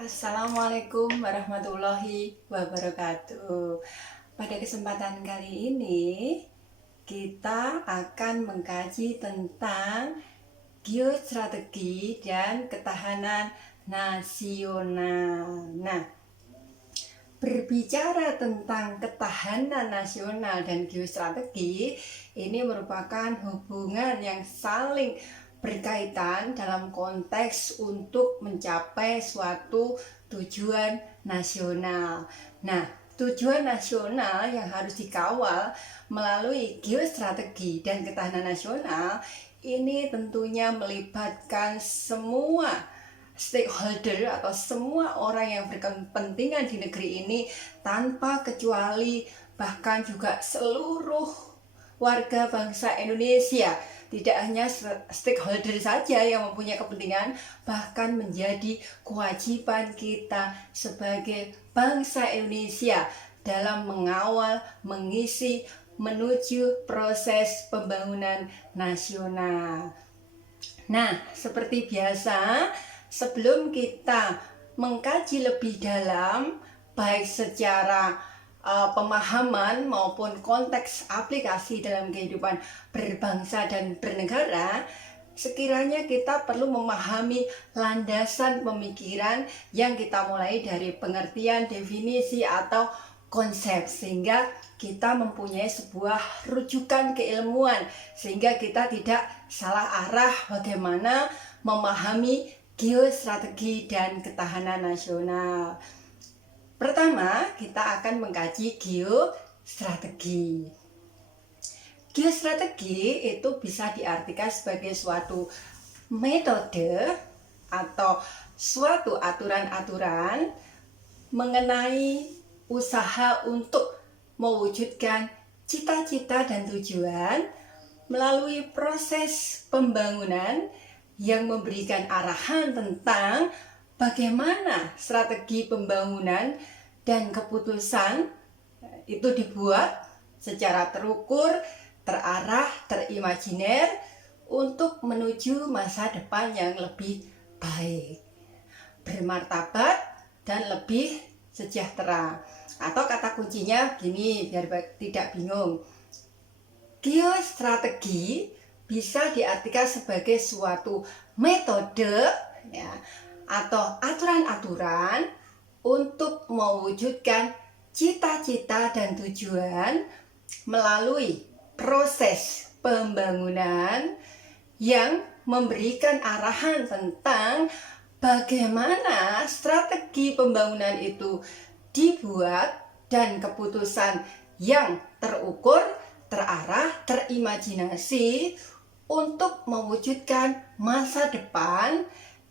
Assalamualaikum warahmatullahi wabarakatuh. Pada kesempatan kali ini, kita akan mengkaji tentang geostrategi dan ketahanan nasional. Nah, berbicara tentang ketahanan nasional dan geostrategi, ini merupakan hubungan yang saling berkaitan dalam konteks untuk mencapai suatu tujuan nasional. Nah, tujuan nasional yang harus dikawal melalui geostrategi dan ketahanan nasional ini tentunya melibatkan semua stakeholder atau semua orang yang berkepentingan di negeri ini tanpa kecuali, bahkan juga seluruh warga bangsa Indonesia. Tidak hanya stakeholder saja yang mempunyai kepentingan, bahkan menjadi kewajiban kita sebagai bangsa Indonesia dalam mengawal, mengisi, menuju proses pembangunan nasional. Nah, seperti biasa, sebelum kita mengkaji lebih dalam, baik secara pemahaman maupun konteks aplikasi dalam kehidupan berbangsa dan bernegara, sekiranya kita perlu memahami landasan pemikiran yang kita mulai dari pengertian, definisi, atau konsep, sehingga kita mempunyai sebuah rujukan keilmuan, sehingga kita tidak salah arah bagaimana memahami geostrategi dan ketahanan nasional. Pertama, kita akan mengkaji geostrategi. Geostrategi itu bisa diartikan sebagai suatu metode atau suatu aturan-aturan mengenai usaha untuk mewujudkan cita-cita dan tujuan melalui proses pembangunan yang memberikan arahan tentang bagaimana strategi pembangunan dan keputusan itu dibuat secara terukur, terarah, terimajiner untuk menuju masa depan yang lebih baik, bermartabat, dan lebih sejahtera. Atau kata kuncinya gini, biar tidak bingung. Geostrategi bisa diartikan sebagai suatu metode ya, atau aturan-aturan untuk mewujudkan cita-cita dan tujuan melalui proses pembangunan yang memberikan arahan tentang bagaimana strategi pembangunan itu dibuat dan keputusan yang terukur, terarah, terimajinasi untuk mewujudkan masa depan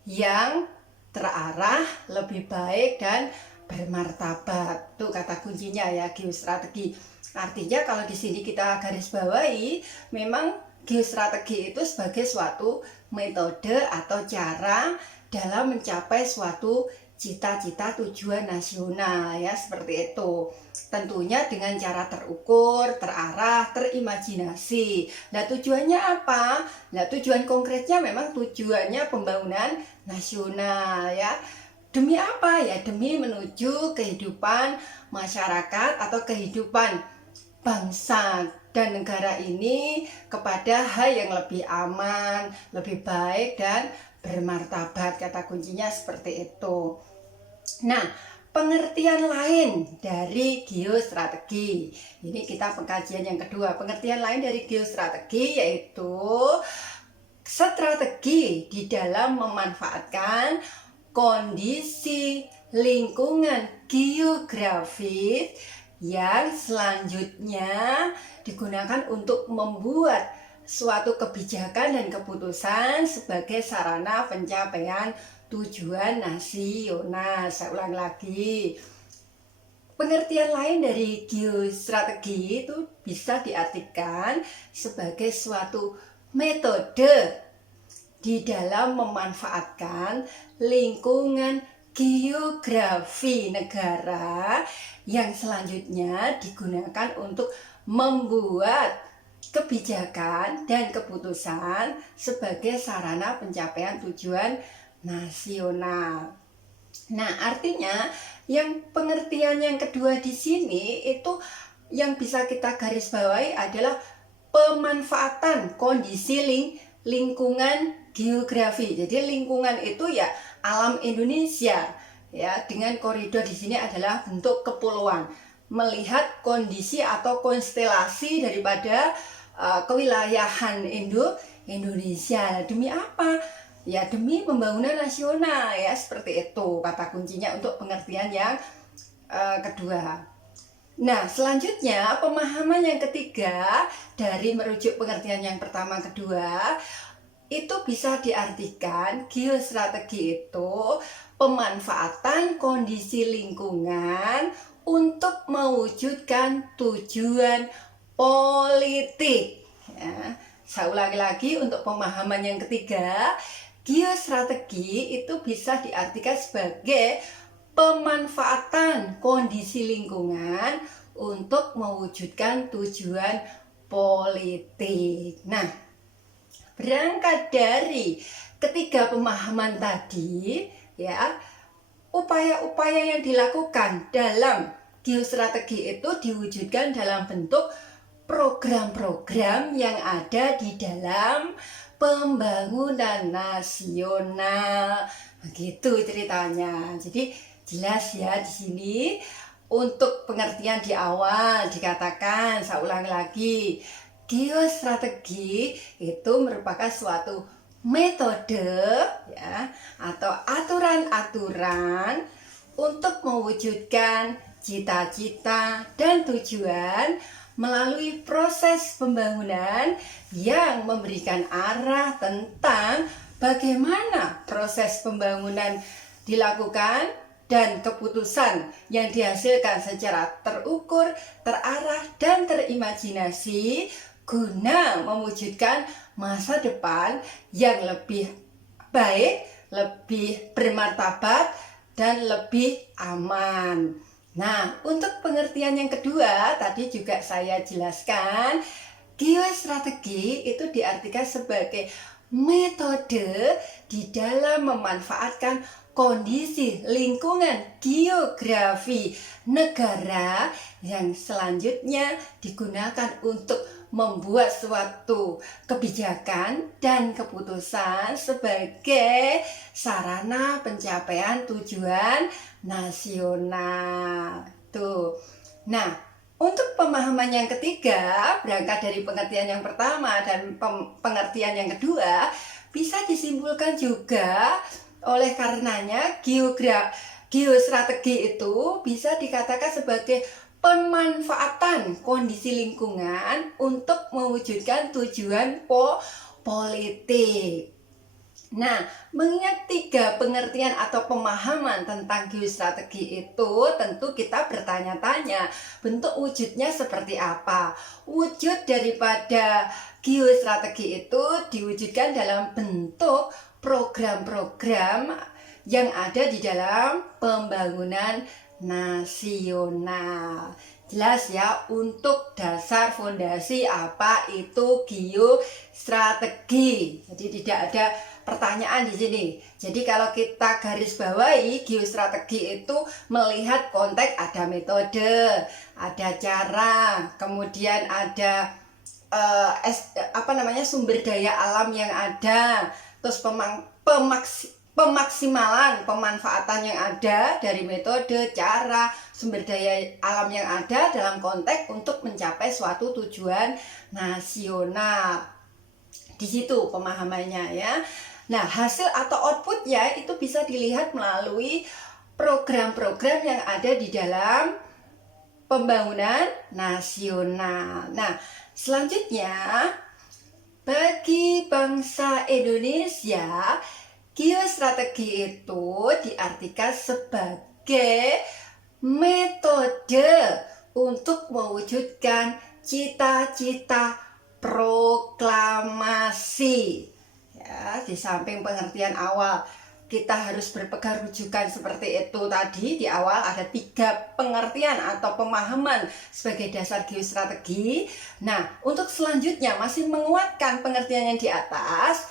yang terarah, lebih baik, dan bermartabat. Itu kata kuncinya ya, geostrategi. Artinya kalau di sini kita garis bawahi, memang geostrategi itu sebagai suatu metode atau cara dalam mencapai suatu cita-cita tujuan nasional ya, seperti itu. Tentunya dengan cara terukur, terarah, terimajinasi. Nah, tujuannya apa? Nah, tujuan konkretnya memang tujuannya pembangunan nasional ya. Demi apa ya? Demi menuju kehidupan masyarakat atau kehidupan bangsa dan negara ini kepada hal yang lebih aman, lebih baik, dan bermartabat. Kata kuncinya seperti itu. Nah, pengertian lain dari geostrategi. Ini kita pengkajian yang kedua. Pengertian lain dari geostrategi yaitu strategi di dalam memanfaatkan kondisi lingkungan geografis yang selanjutnya digunakan untuk membuat suatu kebijakan dan keputusan sebagai sarana pencapaian tujuan nasional. Saya ulang lagi. Pengertian lain dari geostrategi itu bisa diartikan sebagai suatu metode di dalam memanfaatkan lingkungan geografi negara yang selanjutnya digunakan untuk membuat kebijakan dan keputusan sebagai sarana pencapaian tujuan nasional. Nah, artinya yang pengertian yang kedua di sini itu yang bisa kita garis bawahi adalah pemanfaatan kondisi lingkungan geografi. Jadi lingkungan itu ya alam Indonesia ya, dengan koridor di sini adalah bentuk kepulauan. Melihat kondisi atau konstelasi daripada kewilayahan Indonesia. Demi apa? Ya demi pembangunan nasional ya, seperti itu kata kuncinya untuk pengertian yang kedua. Nah, selanjutnya pemahaman yang ketiga dari merujuk pengertian yang pertama kedua itu bisa diartikan geostrategi itu pemanfaatan kondisi lingkungan untuk mewujudkan tujuan politik. Ya, saya ulangi lagi untuk pemahaman yang ketiga, geostrategi itu bisa diartikan sebagai pemanfaatan kondisi lingkungan untuk mewujudkan tujuan politik. Nah, berangkat dari ketiga pemahaman tadi, ya, upaya-upaya yang dilakukan dalam geostrategi itu diwujudkan dalam bentuk program-program yang ada di dalam pembangunan nasional. Begitu ceritanya. Jadi jelas ya di sini untuk pengertian di awal dikatakan, saya ulangi lagi, geostrategi itu merupakan suatu metode ya atau aturan-aturan untuk mewujudkan cita-cita dan tujuan melalui proses pembangunan yang memberikan arah tentang bagaimana proses pembangunan dilakukan dan keputusan yang dihasilkan secara terukur, terarah, dan terimajinasi guna mewujudkan masa depan yang lebih baik, lebih bermartabat, dan lebih aman. Nah, untuk pengertian yang kedua, tadi juga saya jelaskan, geostrategi itu diartikan sebagai metode di dalam memanfaatkan kondisi lingkungan geografi negara yang selanjutnya digunakan untuk membuat suatu kebijakan dan keputusan sebagai sarana pencapaian tujuan nasional. Tuh. Nah, untuk pemahaman yang ketiga, berangkat dari pengertian yang pertama dan pengertian yang kedua, bisa disimpulkan juga oleh karenanya geostrategi itu bisa dikatakan sebagai pemanfaatan kondisi lingkungan untuk mewujudkan tujuan politik. Nah, mengingat tiga pengertian atau pemahaman tentang geostrategi itu, tentu kita bertanya-tanya bentuk wujudnya seperti apa. Wujud daripada geostrategi itu diwujudkan dalam bentuk program-program yang ada di dalam pembangunan nasional. Jelas ya, untuk dasar fondasi apa itu geostrategi. Jadi tidak ada pertanyaan di sini. Jadi kalau kita garis bawahi, geostrategi itu melihat konteks, ada metode, ada cara, kemudian ada sumber daya alam yang ada, terus pemaksimalan pemanfaatan yang ada dari metode, cara, sumber daya alam yang ada dalam konteks untuk mencapai suatu tujuan nasional. Di situ pemahamannya ya. Nah, hasil atau outputnya itu bisa dilihat melalui program-program yang ada di dalam pembangunan nasional. Nah, selanjutnya bagi bangsa Indonesia, geostrategi itu diartikan sebagai metode untuk mewujudkan cita-cita proklamasi. Ya, di samping pengertian awal kita harus berpegang rujukan seperti itu tadi, di awal ada tiga pengertian atau pemahaman sebagai dasar geostrategi. Nah, untuk selanjutnya masih menguatkan pengertian yang di atas,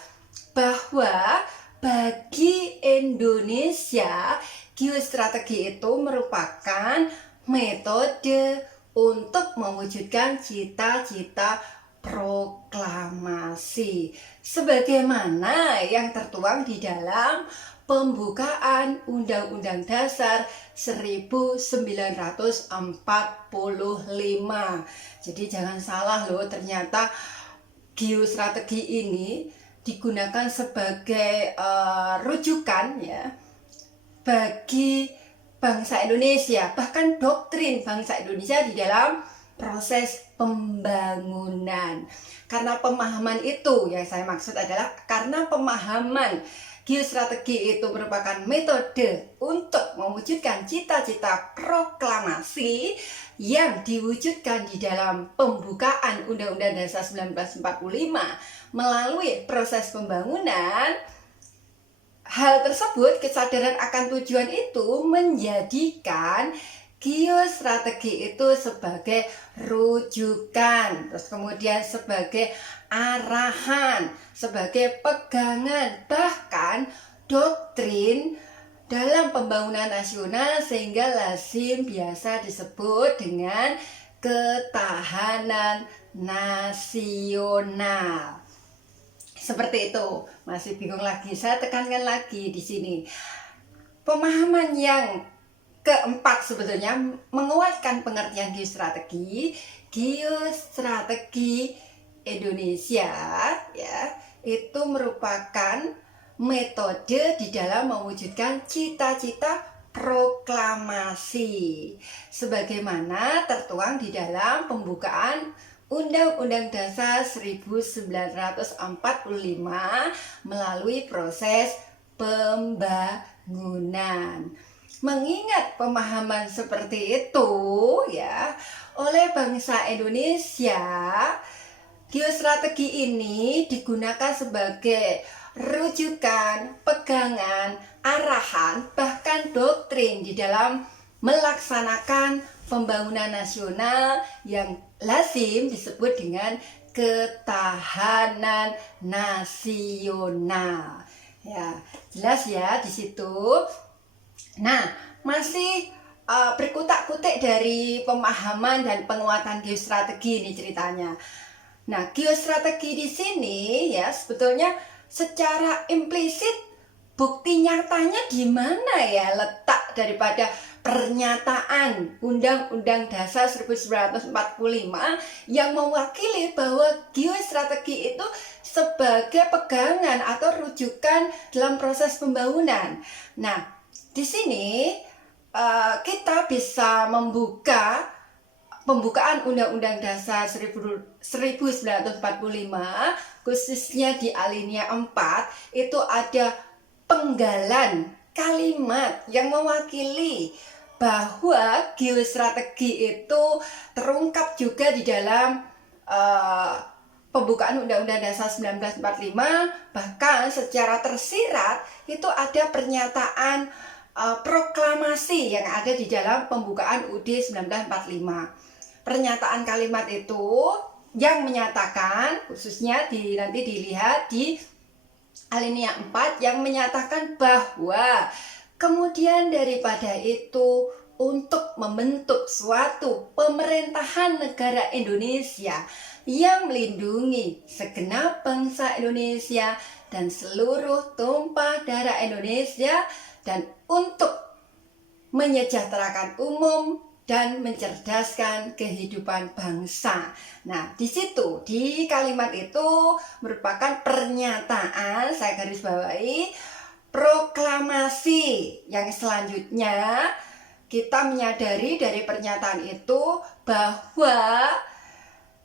bahwa bagi Indonesia geostrategi itu merupakan metode untuk mewujudkan cita-cita proklamasi sebagaimana yang tertuang di dalam pembukaan Undang-Undang Dasar 1945. Jadi jangan salah loh, ternyata geostrategi ini digunakan sebagai rujukan ya bagi bangsa Indonesia, bahkan doktrin bangsa Indonesia di dalam proses pembangunan. Karena pemahaman itu, yang saya maksud adalah karena pemahaman geostrategi itu merupakan metode untuk mewujudkan cita-cita proklamasi yang diwujudkan di dalam pembukaan Undang-Undang Dasar 1945 melalui proses pembangunan. Hal tersebut, kesadaran akan tujuan itu menjadikan geostrategi itu sebagai rujukan, terus kemudian sebagai arahan, sebagai pegangan, bahkan doktrin dalam pembangunan nasional, sehingga lazim biasa disebut dengan ketahanan nasional. Seperti itu. Masih bingung lagi? Saya tekankan lagi di sini. Pemahaman yang keempat sebetulnya menguatkan pengertian geostrategi. Geostrategi Indonesia ya, itu merupakan metode di dalam mewujudkan cita-cita proklamasi sebagaimana tertuang di dalam pembukaan Undang-Undang Dasar 1945 melalui proses pembangunan. Mengingat pemahaman seperti itu ya, oleh bangsa Indonesia, geostrategi ini digunakan sebagai rujukan, pegangan, arahan, bahkan doktrin di dalam melaksanakan pembangunan nasional yang lazim disebut dengan ketahanan nasional. Ya, jelas ya di situ. Nah, masih berkutak-kutik dari pemahaman dan penguatan geostrategi ini ceritanya. Nah, geostrategi di sini ya sebetulnya secara implisit bukti nyatanya di mana ya letak daripada pernyataan Undang-Undang Dasar 1945 yang mewakili bahwa geostrategi itu sebagai pegangan atau rujukan dalam proses pembangunan. Nah, di sini kita bisa membuka pembukaan Undang-Undang Dasar 1945, khususnya di alinea 4, itu ada penggalan kalimat yang mewakili bahwa geostrategi itu terungkap juga di dalam pembukaan Undang-Undang Dasar 1945. Bahkan secara tersirat itu ada pernyataan proklamasi yang ada di dalam pembukaan UUD 1945. Pernyataan kalimat itu yang menyatakan, khususnya nanti dilihat di alinea 4, yang menyatakan bahwa kemudian daripada itu untuk membentuk suatu pemerintahan negara Indonesia yang melindungi segenap bangsa Indonesia dan seluruh tumpah darah Indonesia, dan untuk menyejahterakan umum dan mencerdaskan kehidupan bangsa. Nah, di situ, di kalimat itu merupakan pernyataan, saya garis bawahi, proklamasi yang selanjutnya kita menyadari dari pernyataan itu bahwa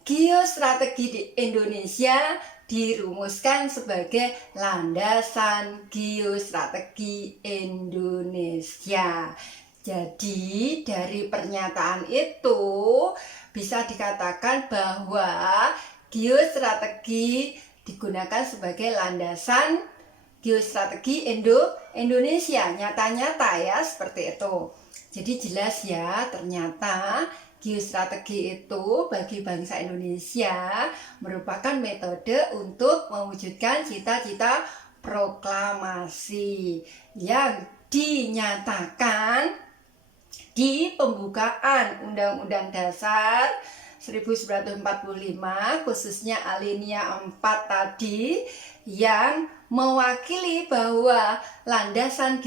geostrategi di Indonesia dirumuskan sebagai landasan geostrategi Indonesia. Jadi dari pernyataan itu bisa dikatakan bahwa geostrategi digunakan sebagai landasan geostrategi Indonesia. Nyata-nyata ya seperti itu. Jadi jelas ya, ternyata geostrategi itu bagi bangsa Indonesia merupakan metode untuk mewujudkan cita-cita proklamasi yang dinyatakan di pembukaan Undang-Undang Dasar 1945, khususnya alinea 4 tadi, yang mewakili bahwa landasan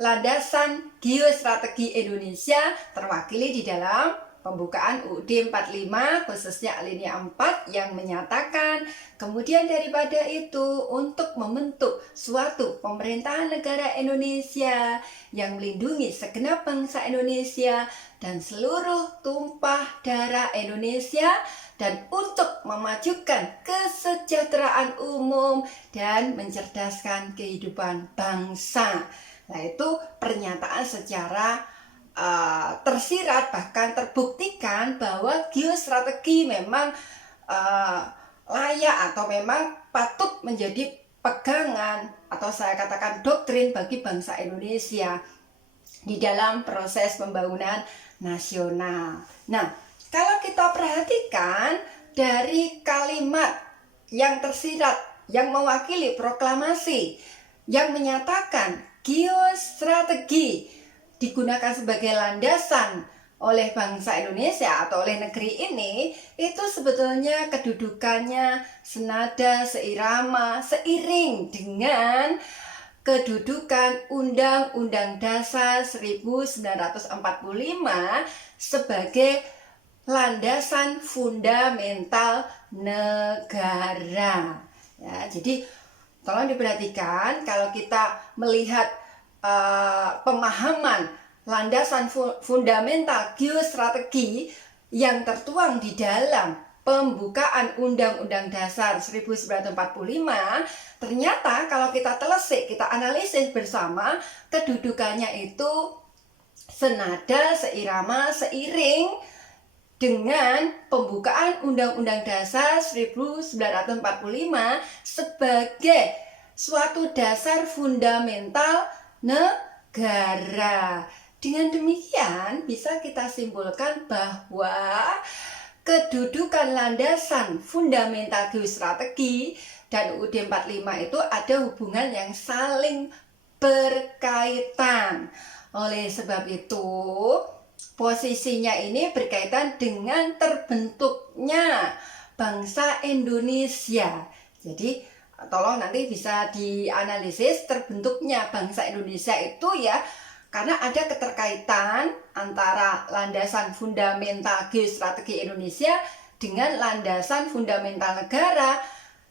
landasan geostrategi Indonesia terwakili di dalam pembukaan UUD 45, khususnya alinea 4, yang menyatakan kemudian daripada itu untuk membentuk suatu pemerintahan negara Indonesia yang melindungi segenap bangsa Indonesia dan seluruh tumpah darah Indonesia, dan untuk memajukan kesejahteraan umum dan mencerdaskan kehidupan bangsa. Nah, itu pernyataan secara tersirat, bahkan terbuktikan bahwa geostrategi memang layak atau memang patut menjadi pegangan atau saya katakan doktrin bagi bangsa Indonesia di dalam proses pembangunan nasional. Nah, kalau kita perhatikan dari kalimat yang tersirat yang mewakili proklamasi yang menyatakan geostrategi digunakan sebagai landasan oleh bangsa Indonesia atau oleh negeri ini, itu sebetulnya kedudukannya senada, seirama, seiring dengan kedudukan Undang-Undang Dasar 1945 sebagai landasan fundamental negara. Ya, jadi tolong diperhatikan kalau kita melihat pemahaman landasan fundamental geostrategi yang tertuang di dalam pembukaan Undang-Undang Dasar 1945, ternyata kalau kita telisik, kita analisis bersama, kedudukannya itu senada, seirama, seiring dengan pembukaan Undang-Undang Dasar 1945 sebagai suatu dasar fundamental negara. Dengan demikian bisa kita simpulkan bahwa kedudukan landasan fundamental geostrategi dan UUD 45 itu ada hubungan yang saling berkaitan. Oleh sebab itu, posisinya ini berkaitan dengan terbentuknya bangsa Indonesia. Jadi, tolong nanti bisa dianalisis terbentuknya bangsa Indonesia itu ya, karena ada keterkaitan antara landasan fundamental geostrategi Indonesia dengan landasan fundamental negara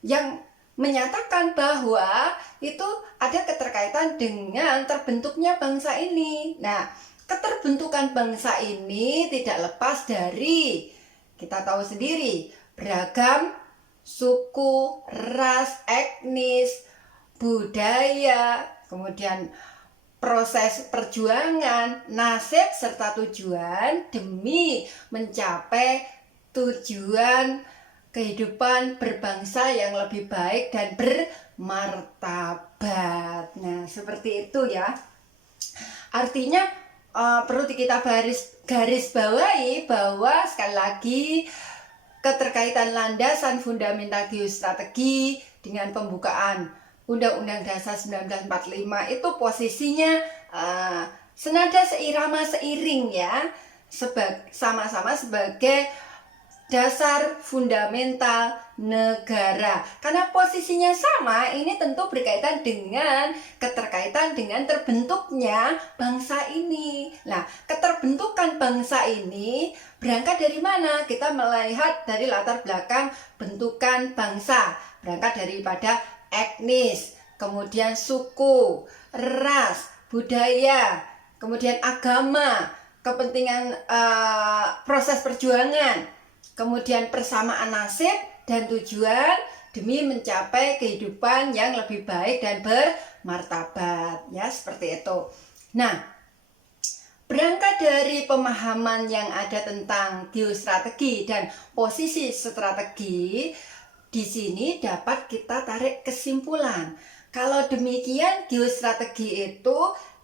yang menyatakan bahwa itu ada keterkaitan dengan terbentuknya bangsa ini. Nah, keterbentukan bangsa ini tidak lepas dari, kita tahu sendiri, beragam suku, ras, etnis, budaya, kemudian proses perjuangan, nasib, serta tujuan demi mencapai tujuan kehidupan berbangsa yang lebih baik dan bermartabat. Nah, seperti itu ya. Artinya perlu kita garis bawahi bahwa sekali lagi keterkaitan landasan fundamental geostrategi dengan pembukaan Undang-Undang Dasar 1945 itu posisinya senada, seirama, seiring ya, sama-sama sebagai dasar fundamental negara. Karena posisinya sama, ini tentu berkaitan dengan keterkaitan dengan terbentuknya bangsa ini. Nah, keterbentukan bangsa ini berangkat dari mana? Kita melihat dari latar belakang bentukan bangsa, berangkat daripada etnis, kemudian suku, ras, budaya, kemudian agama, kepentingan proses perjuangan, kemudian persamaan nasib dan tujuan demi mencapai kehidupan yang lebih baik dan bermartabat, ya, seperti itu. Nah, berangkat dari pemahaman yang ada tentang geostrategi dan posisi strategi, di sini dapat kita tarik kesimpulan. Kalau demikian, geostrategi itu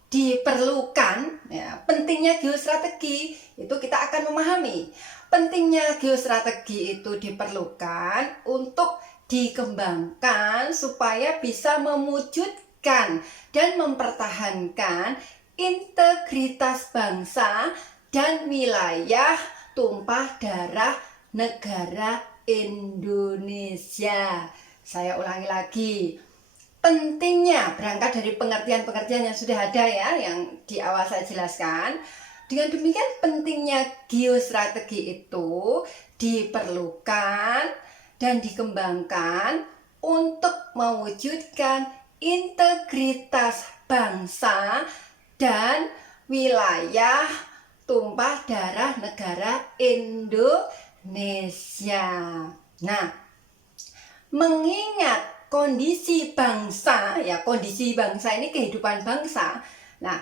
diperlukan, ya, pentingnya geostrategi itu kita akan memahami. Pentingnya geostrategi itu diperlukan untuk dikembangkan supaya bisa mewujudkan mewujudkan dan mempertahankan integritas bangsa dan wilayah tumpah darah negara Indonesia. Saya ulangi lagi, pentingnya berangkat dari pengertian-pengertian yang sudah ada ya, yang di awal saya jelaskan. Dengan demikian pentingnya geostrategi itu diperlukan dan dikembangkan untuk mewujudkan integritas bangsa dan wilayah tumpah darah negara Indonesia. Nah, mengingat kondisi bangsa, ya kondisi bangsa ini kehidupan bangsa. Nah,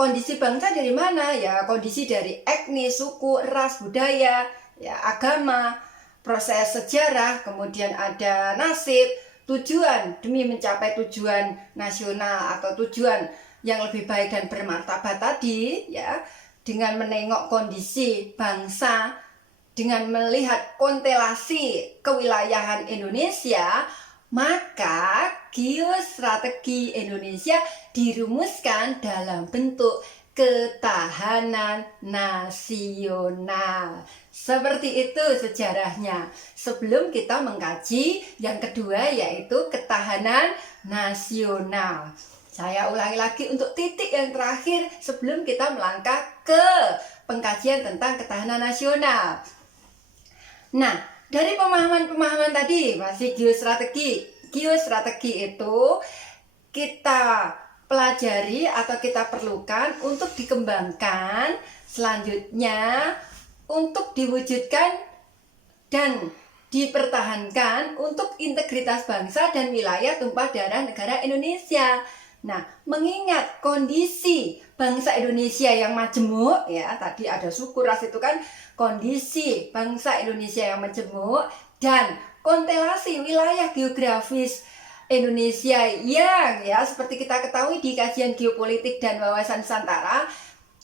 kondisi bangsa dari mana? Ya kondisi dari etnis, suku, ras, budaya, ya agama, proses sejarah, kemudian ada nasib, tujuan demi mencapai tujuan nasional atau tujuan yang lebih baik dan bermartabat tadi, ya. Dengan menengok kondisi bangsa, dengan melihat konstelasi kewilayahan Indonesia, maka geostrategi Indonesia dirumuskan dalam bentuk ketahanan nasional. Seperti itu sejarahnya. Sebelum kita mengkaji yang kedua, yaitu ketahanan nasional. Saya ulangi lagi untuk titik yang terakhir sebelum kita melangkah ke pengkajian tentang ketahanan nasional. Nah, dari pemahaman-pemahaman tadi masih geostrategi. Geostrategi itu kita pelajari atau kita perlukan untuk dikembangkan selanjutnya untuk diwujudkan dan dipertahankan untuk integritas bangsa dan wilayah tumpah darah negara Indonesia. Nah, mengingat kondisi bangsa Indonesia yang majemuk, ya tadi ada suku ras itu kan kondisi bangsa Indonesia yang majemuk dan konstelasi wilayah geografis Indonesia yang ya seperti kita ketahui di kajian geopolitik dan wawasan Nusantara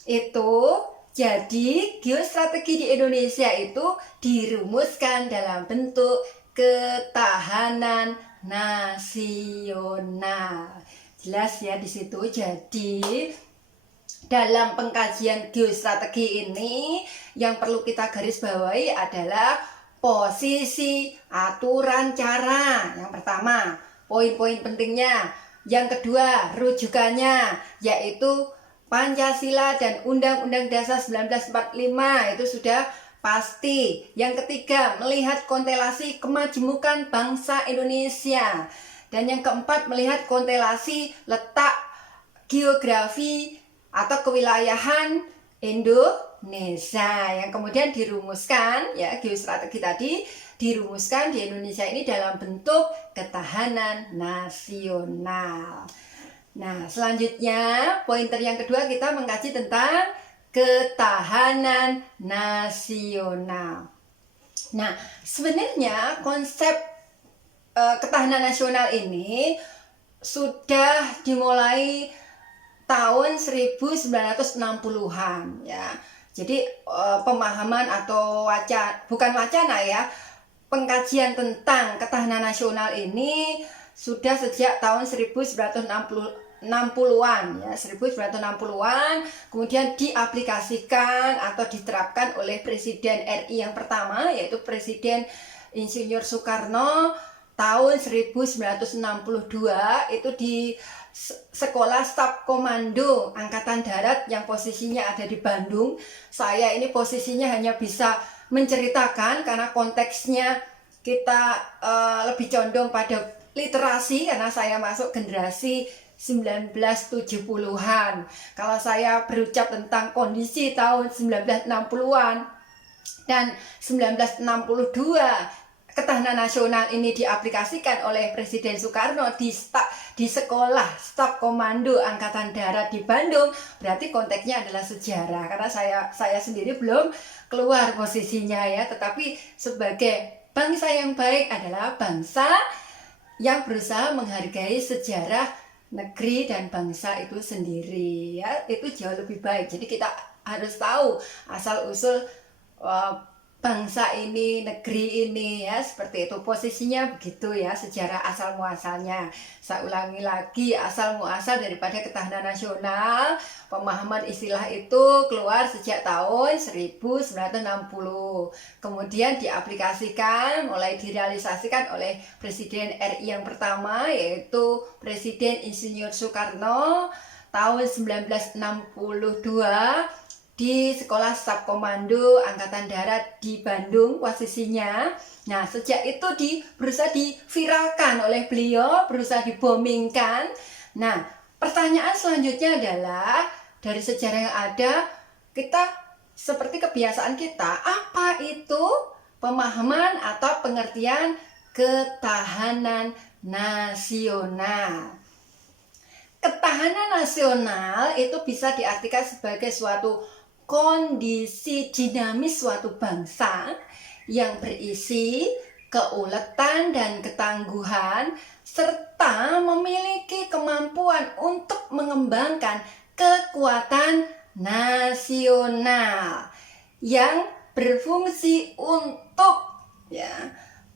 itu, jadi geostrategi di Indonesia itu dirumuskan dalam bentuk ketahanan nasional. Jelas ya di situ. Jadi dalam pengkajian geostrategi ini yang perlu kita garis bawahi adalah posisi, aturan, cara. Yang pertama, poin-poin pentingnya. Yang kedua, rujukannya, yaitu Pancasila dan Undang-Undang Dasar 1945 itu sudah pasti. Yang ketiga, melihat konstelasi kemajemukan bangsa Indonesia. Dan yang keempat, melihat konstelasi letak geografi atau kewilayahan Indonesia yang kemudian dirumuskan, ya geostrategi tadi dirumuskan di Indonesia ini dalam bentuk ketahanan nasional. Nah, selanjutnya pointer yang kedua kita mengkaji tentang ketahanan nasional. Nah, sebenarnya konsep ketahanan nasional ini sudah dimulai tahun 1960-an ya. Jadi pemahaman atau wacana ya, pengkajian tentang ketahanan nasional ini sudah sejak tahun 1960-an ya, 1960-an kemudian diaplikasikan atau diterapkan oleh Presiden RI yang pertama, yaitu Presiden Insinyur Soekarno tahun 1962 itu di Sekolah Staf Komando Angkatan Darat yang posisinya ada di Bandung. Saya ini posisinya hanya bisa menceritakan karena konteksnya kita lebih condong pada literasi karena saya masuk generasi 1970-an. Kalau saya berucap tentang kondisi tahun 1960-an dan 1962 ketahanan nasional ini diaplikasikan oleh Presiden Soekarno di Sekolah Staf Komando Angkatan Darat di Bandung, berarti konteksnya adalah sejarah karena saya sendiri belum keluar posisinya ya, tetapi sebagai bangsa yang baik adalah bangsa yang berusaha menghargai sejarah negeri dan bangsa itu sendiri ya, itu jauh lebih baik. Jadi kita harus tahu asal usul bangsa ini, negeri ini, ya seperti itu. Posisinya begitu ya, sejarah asal muasalnya. Saya ulangi lagi, asal muasal daripada ketahanan nasional, pemahaman istilah itu keluar sejak tahun 1960. Kemudian diaplikasikan, mulai direalisasikan oleh Presiden RI yang pertama, yaitu Presiden Insinyur Soekarno tahun 1962 di Sekolah Staf Komando Angkatan Darat di Bandung posisinya. Nah, sejak itu berusaha diviralkan oleh beliau, berusaha dibomingkan. Nah, pertanyaan selanjutnya adalah, dari sejarah yang ada, kita seperti kebiasaan kita, apa itu pemahaman atau pengertian ketahanan nasional? Ketahanan nasional itu bisa diartikan sebagai suatu kondisi dinamis suatu bangsa yang berisi keuletan dan ketangguhan serta memiliki kemampuan untuk mengembangkan kekuatan nasional yang berfungsi untuk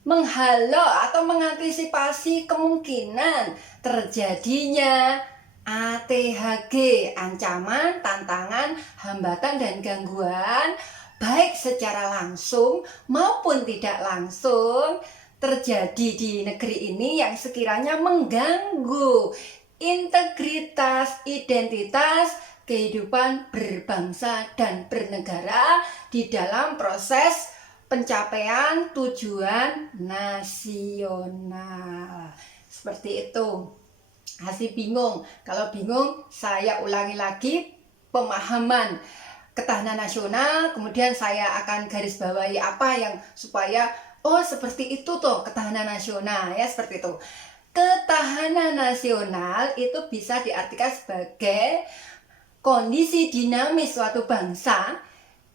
menghalau atau mengantisipasi kemungkinan terjadinya ATHG, ancaman, tantangan, hambatan, dan gangguan, baik secara langsung maupun tidak langsung terjadi di negeri ini yang sekiranya mengganggu integritas, identitas, kehidupan berbangsa dan bernegara di dalam proses pencapaian tujuan nasional. Seperti itu. Masih bingung? Kalau bingung, saya ulangi lagi pemahaman ketahanan nasional, kemudian saya akan garis bawahi apa yang supaya seperti itu tuh ketahanan nasional, ya seperti itu. Ketahanan nasional itu bisa diartikan sebagai kondisi dinamis suatu bangsa,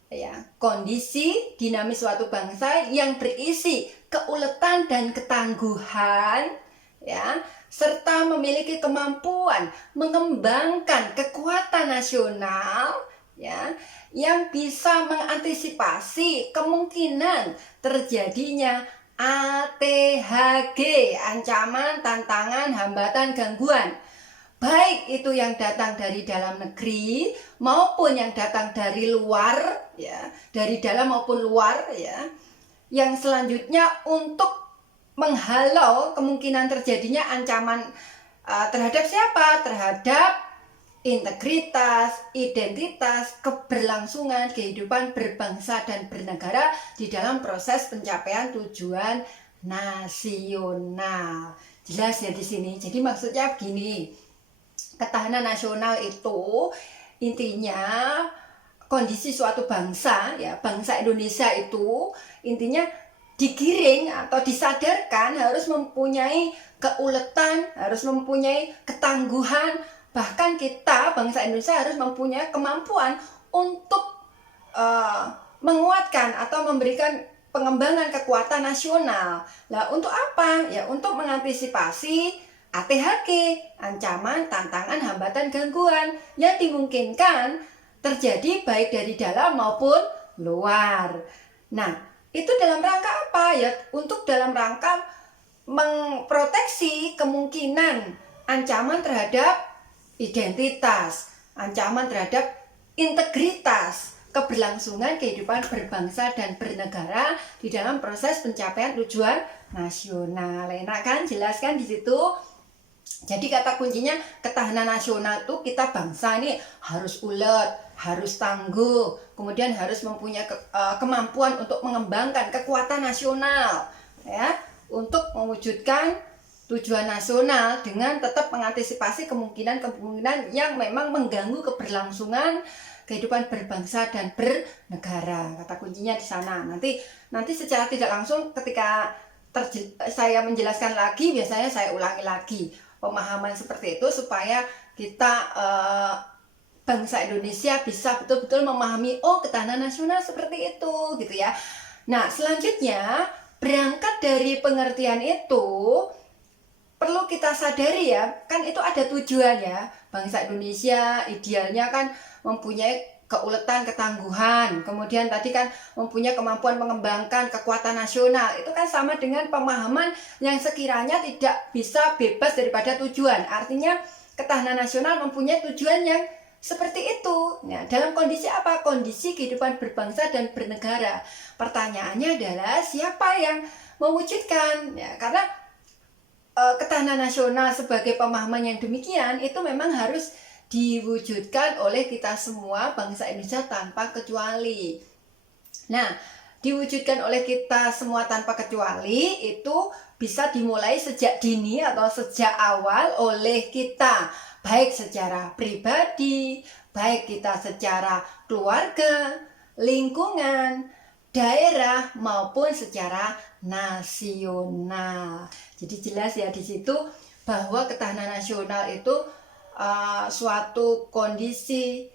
ya, kondisi dinamis suatu bangsa yang berisi keuletan dan ketangguhan, ya, serta memiliki kemampuan mengembangkan kekuatan nasional, ya, yang bisa mengantisipasi kemungkinan terjadinya ATHG, ancaman, tantangan, hambatan, gangguan, baik itu yang datang dari dalam negeri maupun yang datang dari luar, ya, dari dalam maupun luar, ya, yang selanjutnya untuk menghalau kemungkinan terjadinya ancaman terhadap siapa? Terhadap integritas, identitas, keberlangsungan kehidupan berbangsa dan bernegara di dalam proses pencapaian tujuan nasional. Jelas ya di sini. Jadi maksudnya begini, ketahanan nasional itu intinya kondisi suatu bangsa, ya, bangsa Indonesia itu intinya digiring atau disadarkan harus mempunyai keuletan, harus mempunyai ketangguhan, bahkan kita bangsa Indonesia harus mempunyai kemampuan untuk menguatkan atau memberikan pengembangan kekuatan nasional. Nah, untuk apa? Ya, untuk mengantisipasi ATHG, ancaman, tantangan, hambatan, gangguan yang dimungkinkan terjadi baik dari dalam maupun luar. Nah, itu dalam rangka apa ya? Untuk dalam rangka mengproteksi kemungkinan ancaman terhadap identitas, ancaman terhadap integritas, keberlangsungan kehidupan berbangsa dan bernegara di dalam proses pencapaian tujuan nasional. Enak kan? Jelaskan di situ. Jadi kata kuncinya ketahanan nasional itu kita bangsa ini harus ulet, harus tangguh, kemudian harus mempunyai kemampuan untuk mengembangkan kekuatan nasional, ya, untuk mewujudkan tujuan nasional dengan tetap mengantisipasi kemungkinan-kemungkinan yang memang mengganggu keberlangsungan kehidupan berbangsa dan bernegara. Kata kuncinya di sana. Nanti secara tidak langsung ketika saya menjelaskan lagi, biasanya saya ulangi lagi pemahaman seperti itu supaya kita bangsa Indonesia bisa betul-betul memahami ketahanan nasional seperti itu, gitu ya. Nah, selanjutnya berangkat dari pengertian itu perlu kita sadari ya, kan itu ada tujuan ya. Bangsa Indonesia idealnya kan mempunyai keuletan, ketangguhan. Kemudian tadi kan mempunyai kemampuan mengembangkan kekuatan nasional. Itu kan sama dengan pemahaman yang sekiranya tidak bisa bebas daripada tujuan. Artinya ketahanan nasional mempunyai tujuan yang seperti itu. Nah, dalam kondisi apa? Kondisi kehidupan berbangsa dan bernegara. Pertanyaannya adalah siapa yang mewujudkan? Ya, karena ketahanan nasional sebagai pemahaman yang demikian itu memang harus diwujudkan oleh kita semua bangsa Indonesia tanpa kecuali. Nah, diwujudkan oleh kita semua tanpa kecuali itu bisa dimulai sejak dini atau sejak awal oleh kita, baik secara pribadi, baik kita secara keluarga, lingkungan, daerah maupun secara nasional. Jadi jelas ya di situ bahwa ketahanan nasional itu suatu kondisi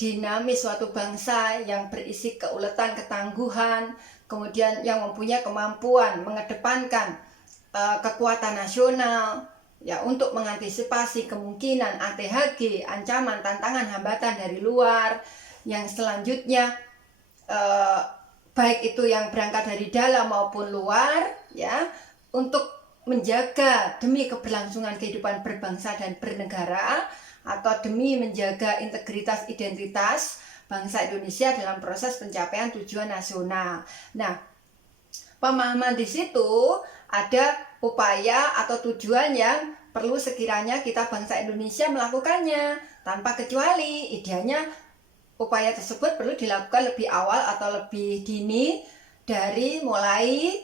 dinamis suatu bangsa yang berisi keuletan, ketangguhan, kemudian yang mempunyai kemampuan mengedepankan kekuatan nasional ya untuk mengantisipasi kemungkinan ATHG, ancaman, tantangan, hambatan dari luar. Yang selanjutnya baik itu yang berangkat dari dalam maupun luar ya, untuk menjaga demi keberlangsungan kehidupan berbangsa dan bernegara atau demi menjaga integritas identitas bangsa Indonesia dalam proses pencapaian tujuan nasional. Nah, pemahaman di situ ada upaya atau tujuan yang perlu sekiranya kita bangsa Indonesia melakukannya tanpa kecuali. Idealnya upaya tersebut perlu dilakukan lebih awal atau lebih dini dari mulai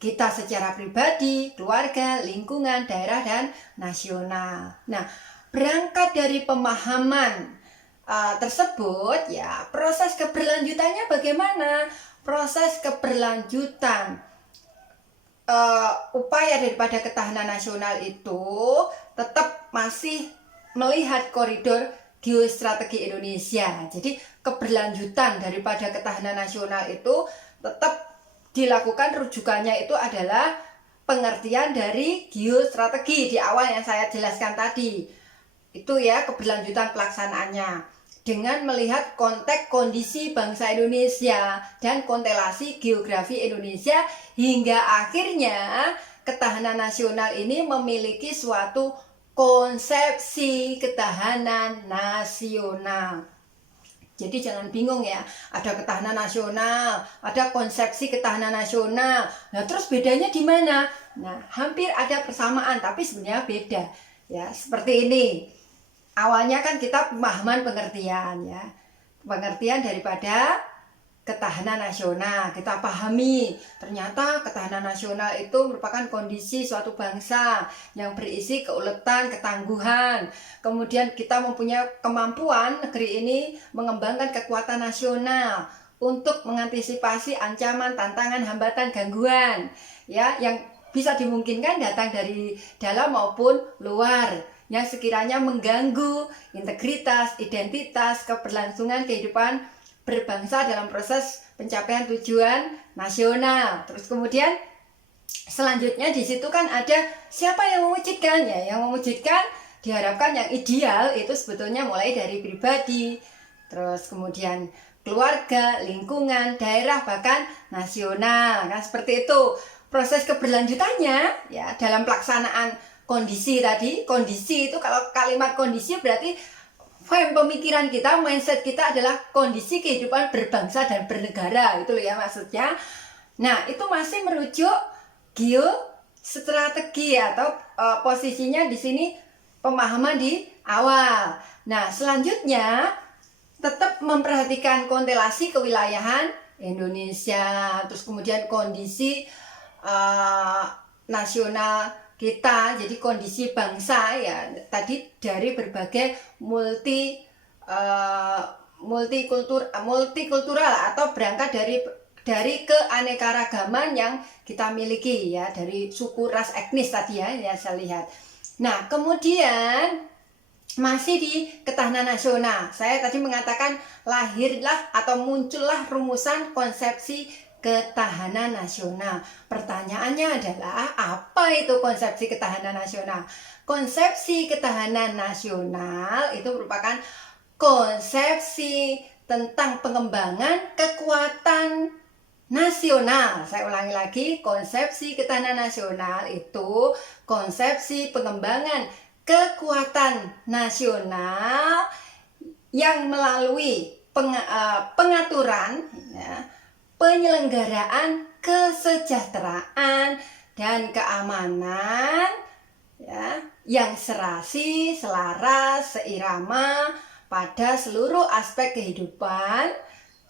kita secara pribadi, keluarga, lingkungan, daerah, dan nasional. Nah, berangkat dari pemahaman tersebut, ya proses keberlanjutannya bagaimana? Proses keberlanjutan upaya daripada ketahanan nasional itu tetap masih melihat koridor geostrategi Indonesia. Jadi keberlanjutan daripada ketahanan nasional itu tetap dilakukan, rujukannya itu adalah pengertian dari geostrategi di awal yang saya jelaskan tadi. Itu ya keberlanjutan pelaksanaannya dengan melihat konteks kondisi bangsa Indonesia dan konstelasi geografi Indonesia hingga akhirnya ketahanan nasional ini memiliki suatu konsepsi ketahanan nasional. Jadi jangan bingung ya, ada ketahanan nasional, ada konsepsi ketahanan nasional. Nah, terus bedanya di mana? Nah, hampir ada persamaan tapi sebenarnya beda. Ya, seperti ini. Awalnya kan kita pemahaman pengertian ya. Pengertian daripada ketahanan nasional, kita pahami ternyata ketahanan nasional itu merupakan kondisi suatu bangsa yang berisi keuletan, ketangguhan. Kemudian kita mempunyai kemampuan negeri ini mengembangkan kekuatan nasional untuk mengantisipasi ancaman, tantangan, hambatan, gangguan ya yang bisa dimungkinkan datang dari dalam maupun luar yang sekiranya mengganggu integritas, identitas, keberlangsungan kehidupan berbangsa dalam proses pencapaian tujuan nasional. Terus kemudian selanjutnya di situ kan ada siapa yang mewujudkan ya, yang mewujudkan diharapkan yang ideal itu sebetulnya mulai dari pribadi, terus kemudian keluarga, lingkungan, daerah bahkan nasional. Nah, seperti itu proses keberlanjutannya ya dalam pelaksanaan kondisi tadi. Kondisi itu kalau kalimat kondisi berarti pemikiran kita, mindset kita adalah kondisi kehidupan berbangsa dan bernegara, itu loh ya maksudnya. Nah, itu masih merujuk geostrategi atau posisinya di sini pemahaman di awal. Nah, selanjutnya tetap memperhatikan konstelasi kewilayahan Indonesia, terus kemudian kondisi nasional kita, jadi kondisi bangsa ya tadi dari berbagai multikultural atau berangkat dari keanekaragaman yang kita miliki ya, dari suku, ras, etnis tadi ya saya lihat. Nah, kemudian masih di ketahanan nasional, saya tadi mengatakan lahirlah atau muncullah rumusan konsepsi ketahanan nasional. Pertanyaannya adalah apa itu konsepsi ketahanan nasional? Konsepsi ketahanan nasional itu merupakan konsepsi tentang pengembangan kekuatan nasional. Saya ulangi lagi, konsepsi ketahanan nasional itu konsepsi pengembangan kekuatan nasional yang melalui pengaturan, ya, penyelenggaraan kesejahteraan dan keamanan, ya, yang serasi, selaras, seirama pada seluruh aspek kehidupan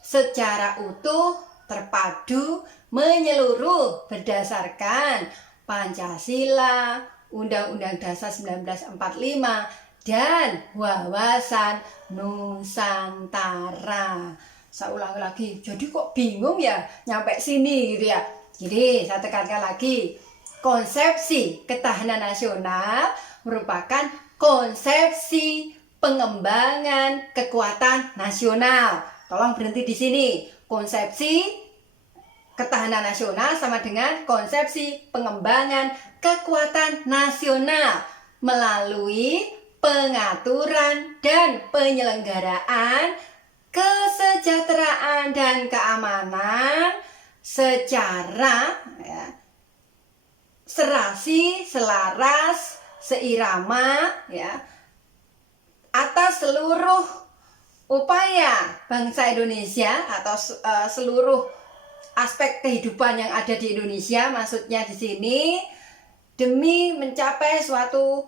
secara utuh, terpadu, menyeluruh berdasarkan Pancasila, Undang-Undang Dasar 1945, dan wawasan Nusantara. Saya ulangi lagi, jadi kok bingung ya nyampe sini gitu ya. Jadi saya tekankan lagi, konsepsi ketahanan nasional merupakan konsepsi pengembangan kekuatan nasional. Tolong berhenti di sini. Konsepsi ketahanan nasional sama dengan konsepsi pengembangan kekuatan nasional melalui pengaturan dan penyelenggaraan kesejahteraan dan keamanan secara, ya, serasi, selaras, seirama, ya, atas seluruh upaya bangsa Indonesia atau seluruh aspek kehidupan yang ada di Indonesia, maksudnya di sini demi mencapai suatu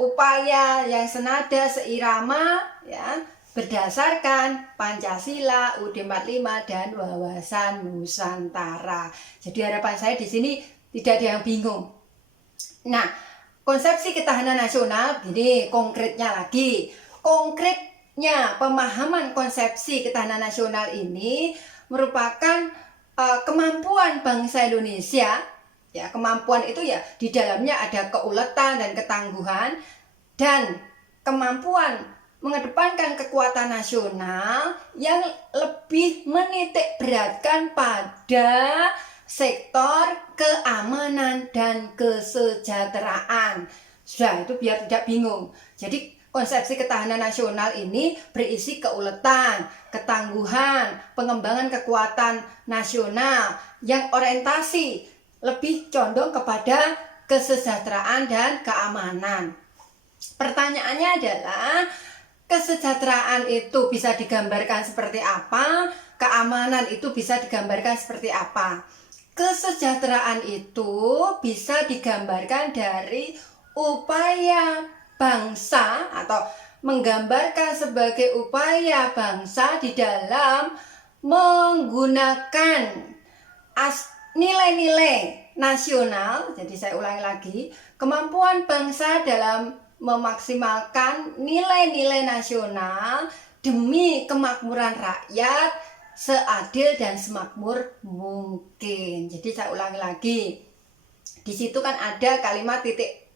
upaya yang senada, seirama, ya, berdasarkan Pancasila, UUD 45 dan wawasan Nusantara. Jadi harapan saya di sini tidak ada yang bingung. Nah, konsepsi ketahanan nasional, gini konkretnya lagi. Konkretnya pemahaman konsepsi ketahanan nasional ini merupakan kemampuan bangsa Indonesia. Ya, kemampuan itu ya di dalamnya ada keuletan dan ketangguhan dan kemampuan mengedepankan kekuatan nasional yang lebih menitik beratkan pada sektor keamanan dan kesejahteraan. Sudah, itu biar tidak bingung. Jadi konsepsi ketahanan nasional ini berisi keuletan, ketangguhan, pengembangan kekuatan nasional yang orientasi lebih condong kepada kesejahteraan dan keamanan. Pertanyaannya adalah, kesejahteraan itu bisa digambarkan seperti apa? Keamanan itu bisa digambarkan seperti apa? Kesejahteraan itu bisa digambarkan dari upaya bangsa atau menggambarkan sebagai upaya bangsa di dalam menggunakan nilai-nilai nasional. Jadi saya ulangi lagi, kemampuan bangsa dalam memaksimalkan nilai-nilai nasional demi kemakmuran rakyat seadil dan semakmur mungkin. Jadi saya ulangi lagi, di situ kan ada kalimat titik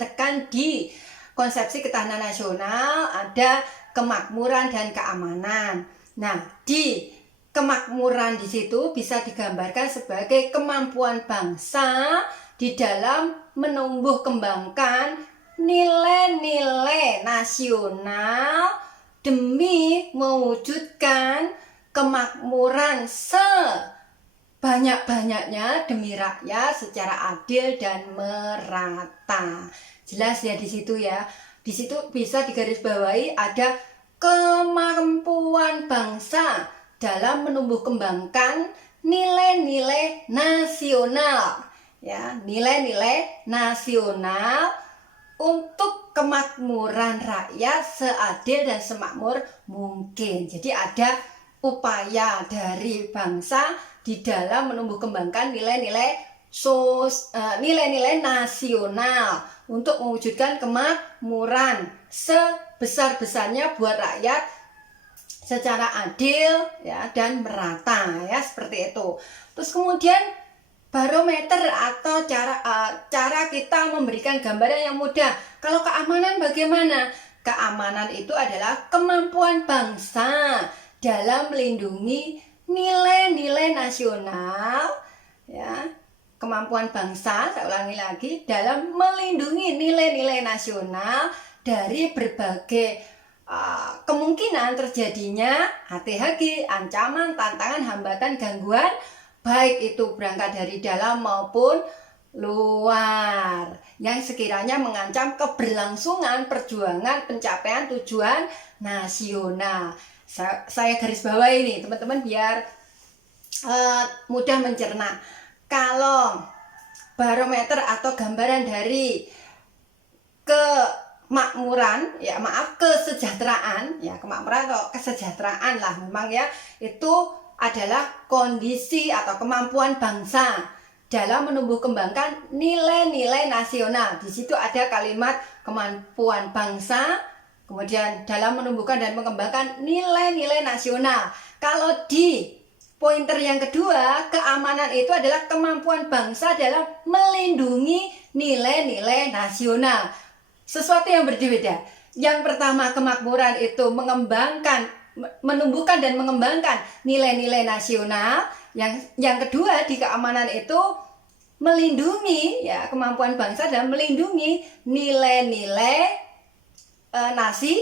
tekan di konsepsi ketahanan nasional, ada kemakmuran dan keamanan. Nah, di kemakmuran di situ bisa digambarkan sebagai kemampuan bangsa di dalam menumbuh kembangkan nilai-nilai nasional demi mewujudkan kemakmuran sebanyak-banyaknya demi rakyat secara adil dan merata. Jelas ya di situ ya. Di situ bisa digarisbawahi ada kemampuan bangsa dalam menumbuh kembangkan nilai-nilai nasional, ya, nilai-nilai nasional untuk kemakmuran rakyat seadil dan semakmur mungkin. Jadi ada upaya dari bangsa di dalam menumbuh kembangkan nilai-nilai nasional untuk mewujudkan kemakmuran sebesar-besarnya buat rakyat secara adil, ya, dan merata, ya, seperti itu. Terus kemudian barometer atau cara kita memberikan gambaran yang mudah. Kalau keamanan bagaimana? Keamanan itu adalah kemampuan bangsa dalam melindungi nilai-nilai nasional, ya. Kemampuan bangsa, saya ulangi lagi, dalam melindungi nilai-nilai nasional dari berbagai kemungkinan terjadinya HTHG, ancaman, tantangan, hambatan, gangguan, baik itu berangkat dari dalam maupun luar, yang sekiranya mengancam keberlangsungan perjuangan pencapaian tujuan nasional. Saya garis bawah ini teman-teman biar mudah mencerna. Kalau barometer atau gambaran dari kemakmuran, ya maaf, kesejahteraan, ya kemakmuran atau kesejahteraan lah memang ya, itu adalah kondisi atau kemampuan bangsa dalam menumbuh kembangkan nilai-nilai nasional. Di situ ada kalimat kemampuan bangsa, kemudian dalam menumbuhkan dan mengembangkan nilai-nilai nasional. Kalau di pointer yang kedua, keamanan itu adalah kemampuan bangsa dalam melindungi nilai-nilai nasional. Sesuatu yang berbeda. Yang pertama, kemakmuran itu menumbuhkan dan mengembangkan nilai-nilai nasional. Yang kedua, di keamanan itu melindungi, ya, kemampuan bangsa dalam melindungi nilai-nilai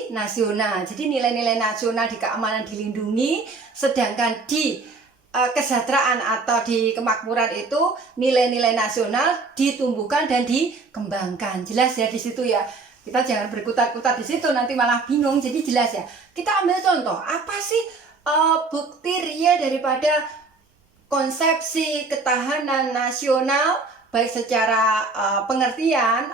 nasional. Jadi nilai-nilai nasional di keamanan dilindungi, sedangkan di kesejahteraan atau di kemakmuran itu nilai-nilai nasional ditumbuhkan dan dikembangkan. Jelas ya di situ ya. Kita jangan berkutat-kutat di situ, nanti malah bingung. Jadi jelas ya. Kita ambil contoh, apa sih bukti real daripada konsepsi ketahanan nasional, baik secara pengertian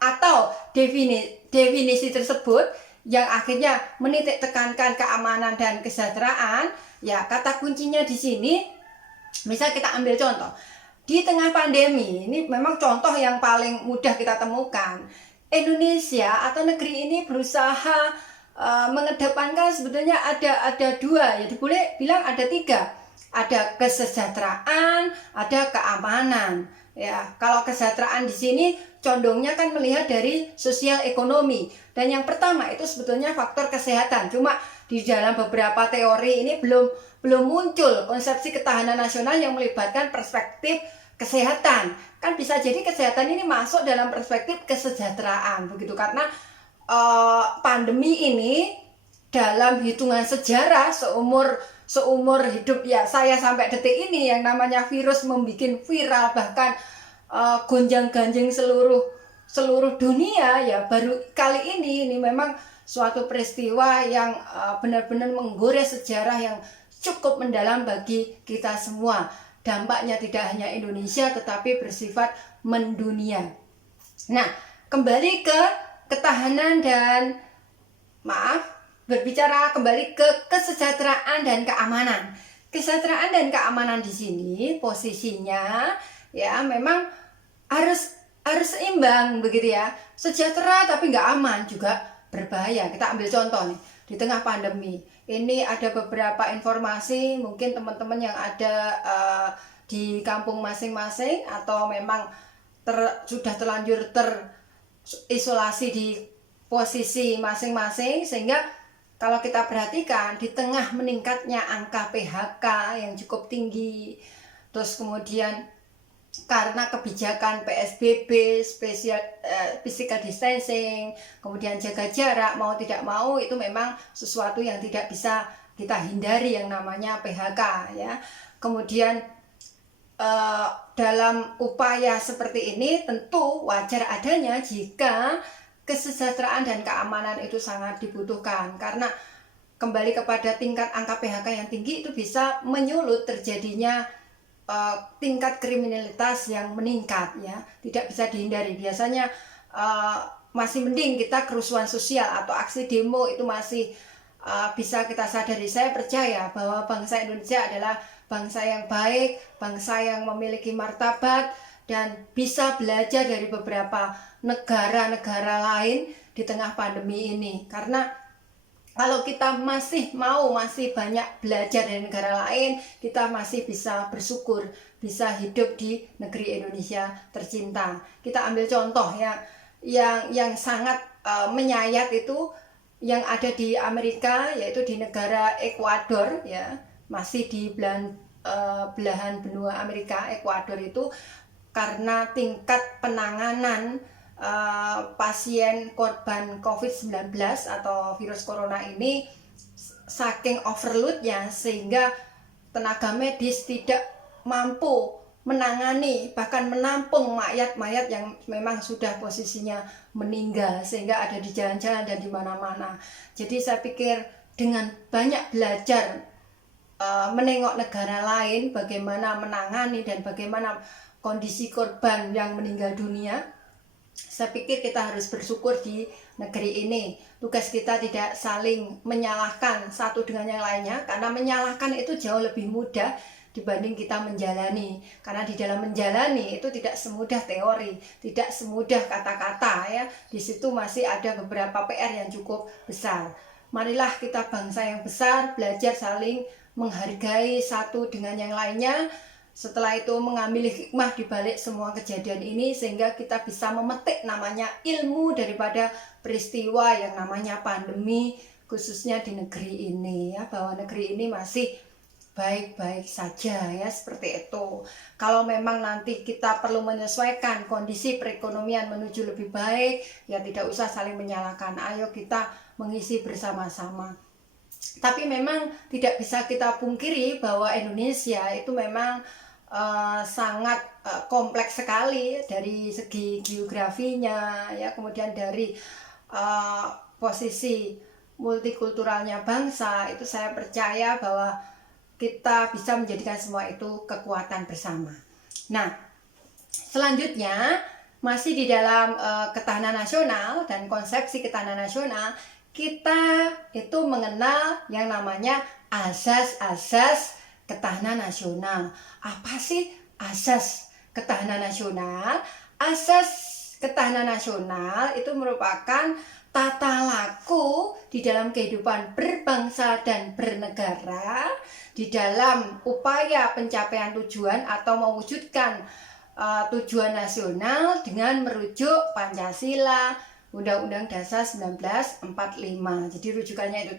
atau definisi tersebut yang akhirnya menitik tekankan keamanan dan kesejahteraan. Ya, kata kuncinya di sini, misal kita ambil contoh di tengah pandemi ini, memang contoh yang paling mudah kita temukan. Indonesia atau negeri ini berusaha mengedepankan sebetulnya ada dua, ya boleh bilang ada tiga. Ada kesejahteraan, ada keamanan. Ya, kalau kesejahteraan di sini condongnya kan melihat dari sosial ekonomi. Dan yang pertama itu sebetulnya faktor kesehatan. Cuma di dalam beberapa teori ini belum muncul konsepsi ketahanan nasional yang melibatkan perspektif kesehatan. Kan bisa jadi kesehatan ini masuk dalam perspektif kesejahteraan begitu, karena pandemi ini dalam hitungan sejarah seumur hidup ya saya sampai detik ini, yang namanya virus membuat viral, bahkan gonjang-ganjing seluruh dunia, ya baru kali ini memang suatu peristiwa yang benar-benar menggores sejarah yang cukup mendalam bagi kita semua. Dampaknya tidak hanya Indonesia tetapi bersifat mendunia. Nah, kembali ke ketahanan dan berbicara kembali ke kesejahteraan dan keamanan. Kesejahteraan dan keamanan di sini posisinya ya memang harus seimbang begitu ya. Sejahtera tapi nggak aman juga berbahaya. Kita ambil contoh nih, di tengah pandemi ini ada beberapa informasi, mungkin teman-teman yang ada di kampung masing-masing atau memang sudah terlanjur terisolasi di posisi masing-masing, sehingga kalau kita perhatikan di tengah meningkatnya angka PHK yang cukup tinggi, terus kemudian karena kebijakan PSBB, physical distancing, kemudian jaga jarak, mau tidak mau itu memang sesuatu yang tidak bisa kita hindari, yang namanya PHK ya. Kemudian dalam upaya seperti ini tentu wajar adanya jika kesejahteraan dan keamanan itu sangat dibutuhkan, karena kembali kepada tingkat angka PHK yang tinggi itu bisa menyulut terjadinya tingkat kriminalitas yang meningkat ya, tidak bisa dihindari. Biasanya masih mending kita kerusuhan sosial atau aksi demo itu masih bisa kita sadari. Saya percaya bahwa bangsa Indonesia adalah bangsa yang baik, bangsa yang memiliki martabat dan bisa belajar dari beberapa negara-negara lain di tengah pandemi ini. Karena kalau kita masih banyak belajar dari negara lain, kita masih bisa bersyukur, bisa hidup di negeri Indonesia tercinta. Kita ambil contoh yang sangat menyayat itu yang ada di Amerika, yaitu di negara Ekuador ya, masih di belahan benua Amerika. Ekuador itu karena tingkat penanganan pasien korban COVID-19 atau virus corona ini saking overloadnya sehingga tenaga medis tidak mampu menangani bahkan menampung mayat-mayat yang memang sudah posisinya meninggal sehingga ada di jalan-jalan dan di mana-mana. Jadi saya pikir dengan banyak belajar menengok negara lain bagaimana menangani dan bagaimana kondisi korban yang meninggal dunia, saya pikir kita harus bersyukur di negeri ini. Tugas kita tidak saling menyalahkan satu dengan yang lainnya, karena menyalahkan itu jauh lebih mudah dibanding kita menjalani. Karena di dalam menjalani itu tidak semudah teori, tidak semudah kata-kata ya. Di situ masih ada beberapa PR yang cukup besar. Marilah kita bangsa yang besar belajar saling menghargai satu dengan yang lainnya. Setelah itu mengambil hikmah di balik semua kejadian ini sehingga kita bisa memetik namanya ilmu daripada peristiwa yang namanya pandemi, khususnya di negeri ini ya, bahwa negeri ini masih baik-baik saja ya, seperti itu. Kalau memang nanti kita perlu menyesuaikan kondisi perekonomian menuju lebih baik, ya tidak usah saling menyalahkan, ayo kita mengisi bersama-sama. Tapi memang tidak bisa kita pungkiri bahwa Indonesia itu memang sangat kompleks sekali dari segi geografinya ya, kemudian dari posisi multikulturalnya bangsa. Itu saya percaya bahwa kita bisa menjadikan semua itu kekuatan bersama. Nah, selanjutnya masih di dalam ketahanan nasional dan konsepsi ketahanan nasional, kita itu mengenal yang namanya asas-asas ketahanan nasional. Apa sih asas ketahanan nasional? Asas ketahanan nasional itu merupakan tata laku di dalam kehidupan berbangsa dan bernegara, di dalam upaya pencapaian tujuan atau mewujudkan tujuan nasional dengan merujuk Pancasila, Undang-Undang Dasar 1945. Jadi rujukannya itu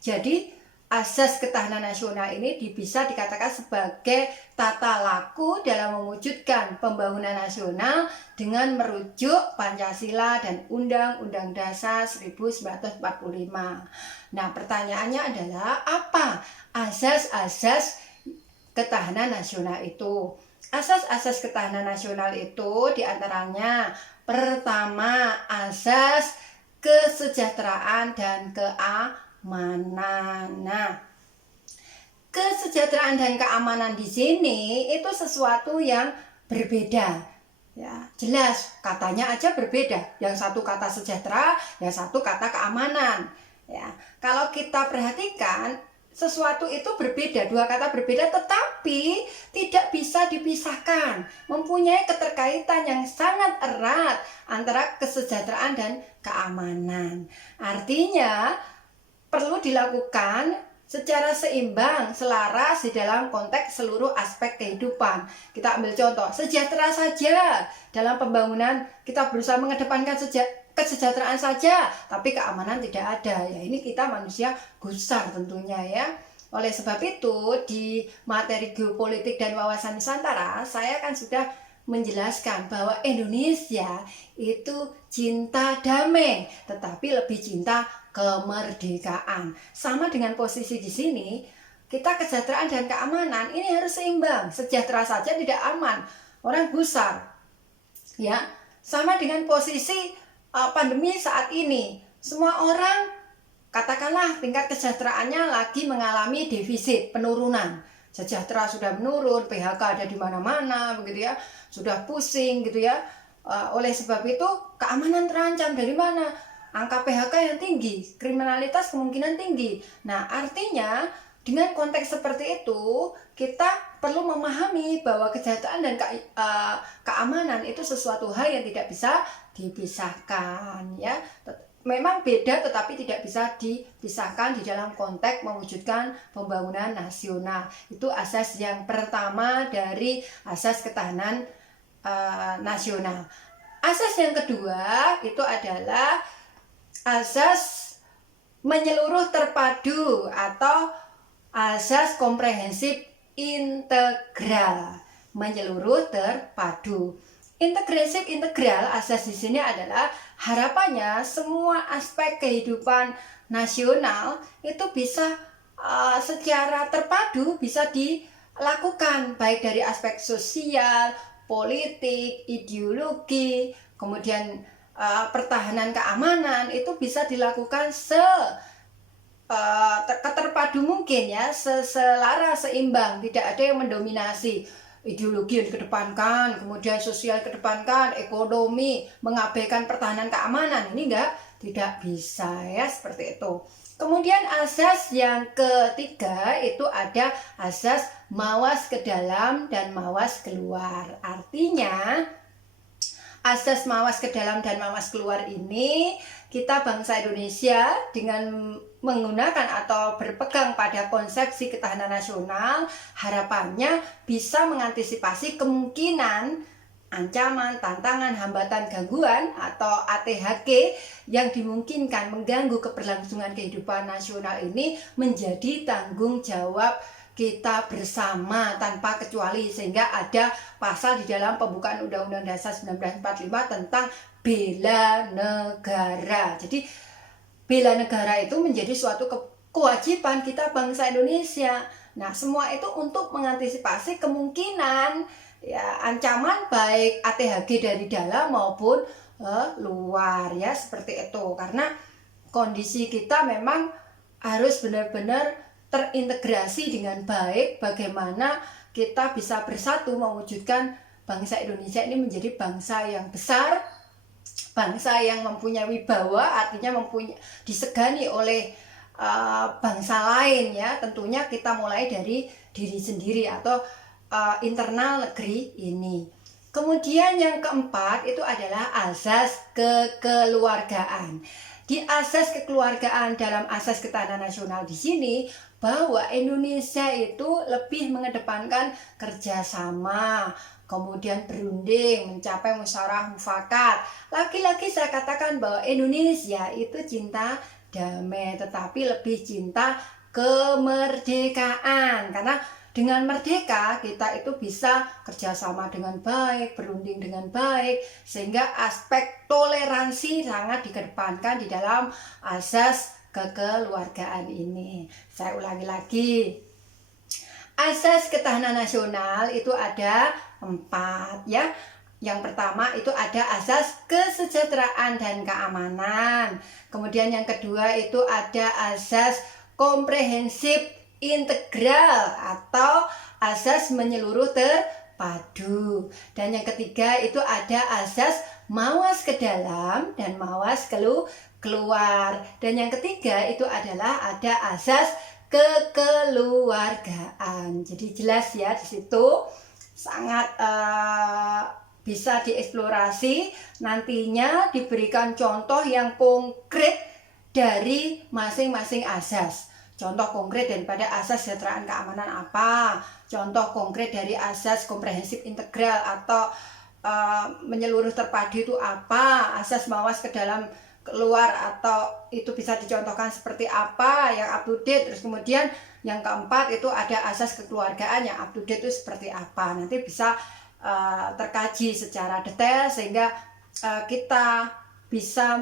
jadi asas ketahanan nasional ini bisa dikatakan sebagai tata laku dalam mewujudkan pembangunan nasional dengan merujuk Pancasila dan Undang-Undang Dasar 1945. Nah, pertanyaannya adalah apa asas-asas ketahanan nasional itu? Asas-asas ketahanan nasional itu diantaranya pertama, asas kesejahteraan dan keamanan. Nah, kesejahteraan dan keamanan di sini itu sesuatu yang berbeda. Ya, jelas katanya aja berbeda. Yang satu kata sejahtera, yang satu kata keamanan. Ya, kalau kita perhatikan sesuatu itu berbeda, dua kata berbeda tetapi tidak bisa dipisahkan, mempunyai keterkaitan yang sangat erat antara kesejahteraan dan keamanan. Artinya perlu dilakukan secara seimbang, selaras di dalam konteks seluruh aspek kehidupan. Kita ambil contoh, sejahtera saja dalam pembangunan kita berusaha mengedepankan kesejahteraan saja, tapi keamanan tidak ada. Ya, ini kita manusia gusar tentunya ya. Oleh sebab itu, di materi geopolitik dan wawasan Nusantara, saya kan sudah menjelaskan bahwa Indonesia itu cinta damai, tetapi lebih cinta kemerdekaan. Sama dengan posisi di sini, kita kesejahteraan dan keamanan ini harus seimbang. Sejahtera saja tidak aman, orang gusar. Ya, sama dengan posisi pandemi saat ini, semua orang katakanlah tingkat kesejahteraannya lagi mengalami defisit, penurunan. Sejahtera sudah menurun, PHK ada di mana-mana, begitu ya, sudah pusing, gitu ya. Oleh sebab itu keamanan terancam. Dari mana? Angka PHK yang tinggi, kriminalitas kemungkinan tinggi. Nah, artinya dengan konteks seperti itu kita perlu memahami bahwa kesejahteraan dan keamanan itu sesuatu hal yang tidak bisa dipisahkan ya. Memang beda tetapi tidak bisa dipisahkan di dalam konteks mewujudkan pembangunan nasional. Itu asas yang pertama dari asas ketahanan nasional. Asas yang kedua itu adalah asas menyeluruh terpadu atau asas komprehensif integral. Menyeluruh terpadu. Integresif integral asas di sini adalah harapannya semua aspek kehidupan nasional itu bisa secara terpadu bisa dilakukan, baik dari aspek sosial, politik, ideologi, kemudian pertahanan keamanan itu bisa dilakukan keterpadu mungkin ya, selaras, seimbang, tidak ada yang mendominasi. Ideologi yang dikedepankan, kemudian sosial kedepankan, ekonomi, mengabaikan pertahanan keamanan, ini tidak bisa ya, seperti itu. Kemudian asas yang ketiga itu ada asas mawas ke dalam dan mawas keluar. Artinya asas mawas ke dalam dan mawas keluar ini kita bangsa Indonesia dengan menggunakan atau berpegang pada konsepsi ketahanan nasional, harapannya bisa mengantisipasi kemungkinan ancaman, tantangan, hambatan, gangguan atau ATHG yang dimungkinkan mengganggu keberlangsungan kehidupan nasional ini menjadi tanggung jawab kita bersama tanpa kecuali, sehingga ada pasal di dalam pembukaan Undang-Undang Dasar 1945 tentang bela negara. Jadi bela negara itu menjadi suatu kewajiban kita bangsa Indonesia. Nah, semua itu untuk mengantisipasi kemungkinan ya ancaman baik ATHG dari dalam maupun luar ya, seperti itu. Karena kondisi kita memang harus benar-benar terintegrasi dengan baik, bagaimana kita bisa bersatu mewujudkan bangsa Indonesia ini menjadi bangsa yang besar, bangsa yang mempunyai wibawa, artinya disegani oleh bangsa lain ya. Tentunya kita mulai dari diri sendiri atau internal negeri ini. Kemudian yang keempat itu adalah asas kekeluargaan. Di asas kekeluargaan dalam asas ketahanan nasional di sini, bahwa Indonesia itu lebih mengedepankan kerjasama, kemudian berunding, mencapai musyawarah mufakat. Lagi-lagi saya katakan bahwa Indonesia itu cinta damai, tetapi lebih cinta kemerdekaan. Karena dengan merdeka kita itu bisa kerjasama dengan baik, berunding dengan baik, sehingga aspek toleransi sangat dikedepankan di dalam asas kekeluargaan ini. Saya ulangi lagi, asas ketahanan nasional itu ada 4 ya. Yang pertama itu ada asas kesejahteraan dan keamanan. Kemudian yang kedua itu ada asas komprehensif integral atau asas menyeluruh terpadu. Dan yang ketiga itu ada asas mawas ke dalam dan mawas keluar. Dan yang ketiga itu adalah ada asas kekeluargaan. Jadi jelas ya, di situ sangat bisa dieksplorasi. Nantinya diberikan contoh yang konkret dari masing-masing asas. Contoh konkret daripada asas kesejahteraan keamanan apa? Contoh konkret dari asas komprehensif integral atau menyeluruh terpadu itu apa? Asas mawas ke dalam keluar atau itu bisa dicontohkan seperti apa yang up to date. Terus kemudian yang keempat itu ada asas kekeluargaan yang up to date itu seperti apa. Nanti bisa terkaji secara detail sehingga kita bisa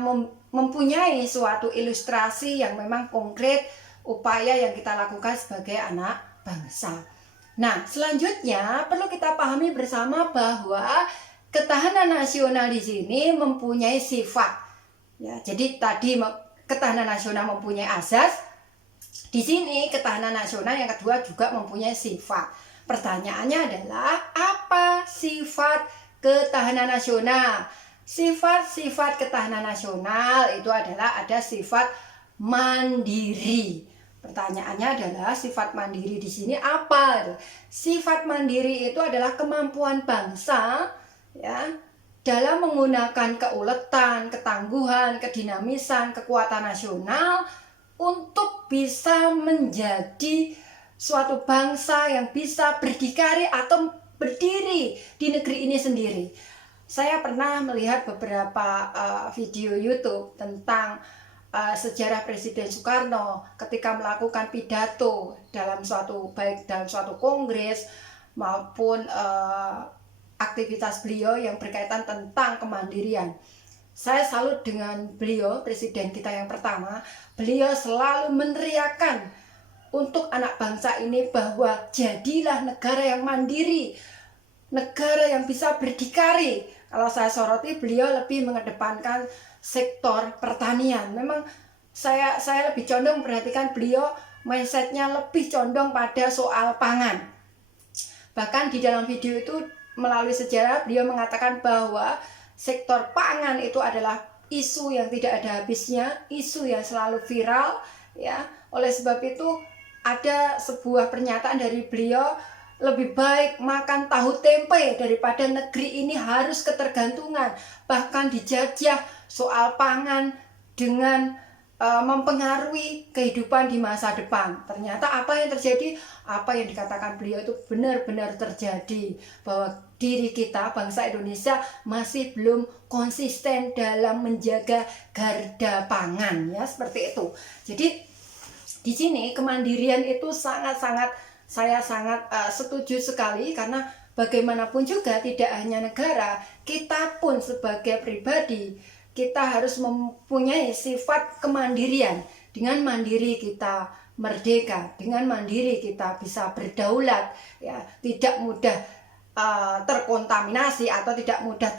mempunyai suatu ilustrasi yang memang konkret upaya yang kita lakukan sebagai anak bangsa. Nah, selanjutnya perlu kita pahami bersama bahwa ketahanan nasional di sini mempunyai sifat. Ya, jadi tadi ketahanan nasional mempunyai asas. Di sini ketahanan nasional yang kedua juga mempunyai sifat. Pertanyaannya adalah apa sifat ketahanan nasional? Sifat-sifat ketahanan nasional itu adalah ada sifat mandiri. Pertanyaannya adalah sifat mandiri di sini apa? Sifat mandiri itu adalah kemampuan bangsa ya dalam menggunakan keuletan, ketangguhan, kedinamisan, kekuatan nasional untuk bisa menjadi suatu bangsa yang bisa berdikari atau berdiri di negeri ini sendiri. Saya pernah melihat beberapa video YouTube tentang sejarah Presiden Soekarno ketika melakukan pidato dalam suatu kongres maupun aktivitas beliau yang berkaitan tentang kemandirian. Saya salut dengan beliau, presiden kita yang pertama. Beliau selalu meneriakkan untuk anak bangsa ini bahwa jadilah negara yang mandiri, negara yang bisa berdikari. Kalau saya soroti, beliau lebih mengedepankan sektor pertanian. Memang saya lebih condong perhatikan beliau mindsetnya lebih condong pada soal pangan. Bahkan di dalam video itu melalui sejarah beliau mengatakan bahwa sektor pangan itu adalah isu yang tidak ada habisnya, isu yang selalu viral, ya. Oleh sebab itu ada sebuah pernyataan dari beliau, lebih baik makan tahu tempe daripada negeri ini harus ketergantungan, bahkan dijajah soal pangan dengan mempengaruhi kehidupan di masa depan. Ternyata apa yang terjadi, apa yang dikatakan beliau itu benar-benar terjadi, bahwa diri kita bangsa Indonesia masih belum konsisten dalam menjaga garda pangan, ya, seperti itu. Jadi di sini kemandirian itu saya sangat setuju sekali, karena bagaimanapun juga tidak hanya negara, kita pun sebagai pribadi kita harus mempunyai sifat kemandirian. Dengan mandiri kita merdeka, dengan mandiri kita bisa berdaulat, ya, tidak mudah terkontaminasi atau tidak mudah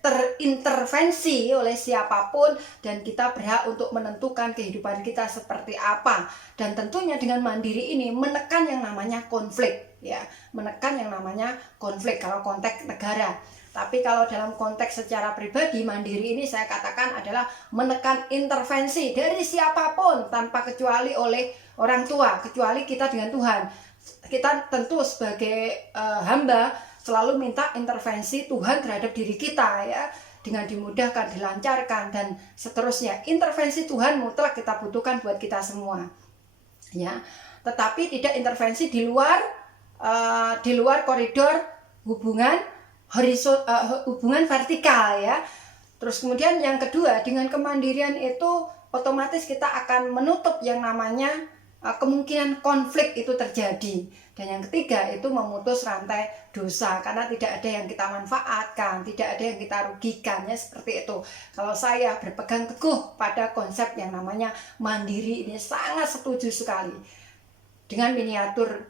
terintervensi oleh siapapun, dan kita berhak untuk menentukan kehidupan kita seperti apa. Dan tentunya dengan mandiri ini menekan yang namanya konflik, ya, menekan yang namanya konflik kalau konteks negara. Tapi kalau dalam konteks secara pribadi, mandiri ini saya katakan adalah menekan intervensi dari siapapun tanpa kecuali oleh orang tua, kecuali kita dengan Tuhan. Kita tentu sebagai hamba selalu minta intervensi Tuhan terhadap diri kita, ya, dengan dimudahkan, dilancarkan, dan seterusnya. Intervensi Tuhan mutlak kita butuhkan buat kita semua, ya. Tetapi tidak intervensi di luar koridor hubungan hubungan vertikal, ya. Terus kemudian yang kedua, dengan kemandirian itu otomatis kita akan menutup yang namanya kemungkinan konflik itu terjadi. Dan yang ketiga itu memutus rantai dosa, karena tidak ada yang kita manfaatkan, tidak ada yang kita rugikan, ya, seperti itu. Kalau saya berpegang teguh pada konsep yang namanya mandiri ini, sangat setuju sekali. Dengan miniatur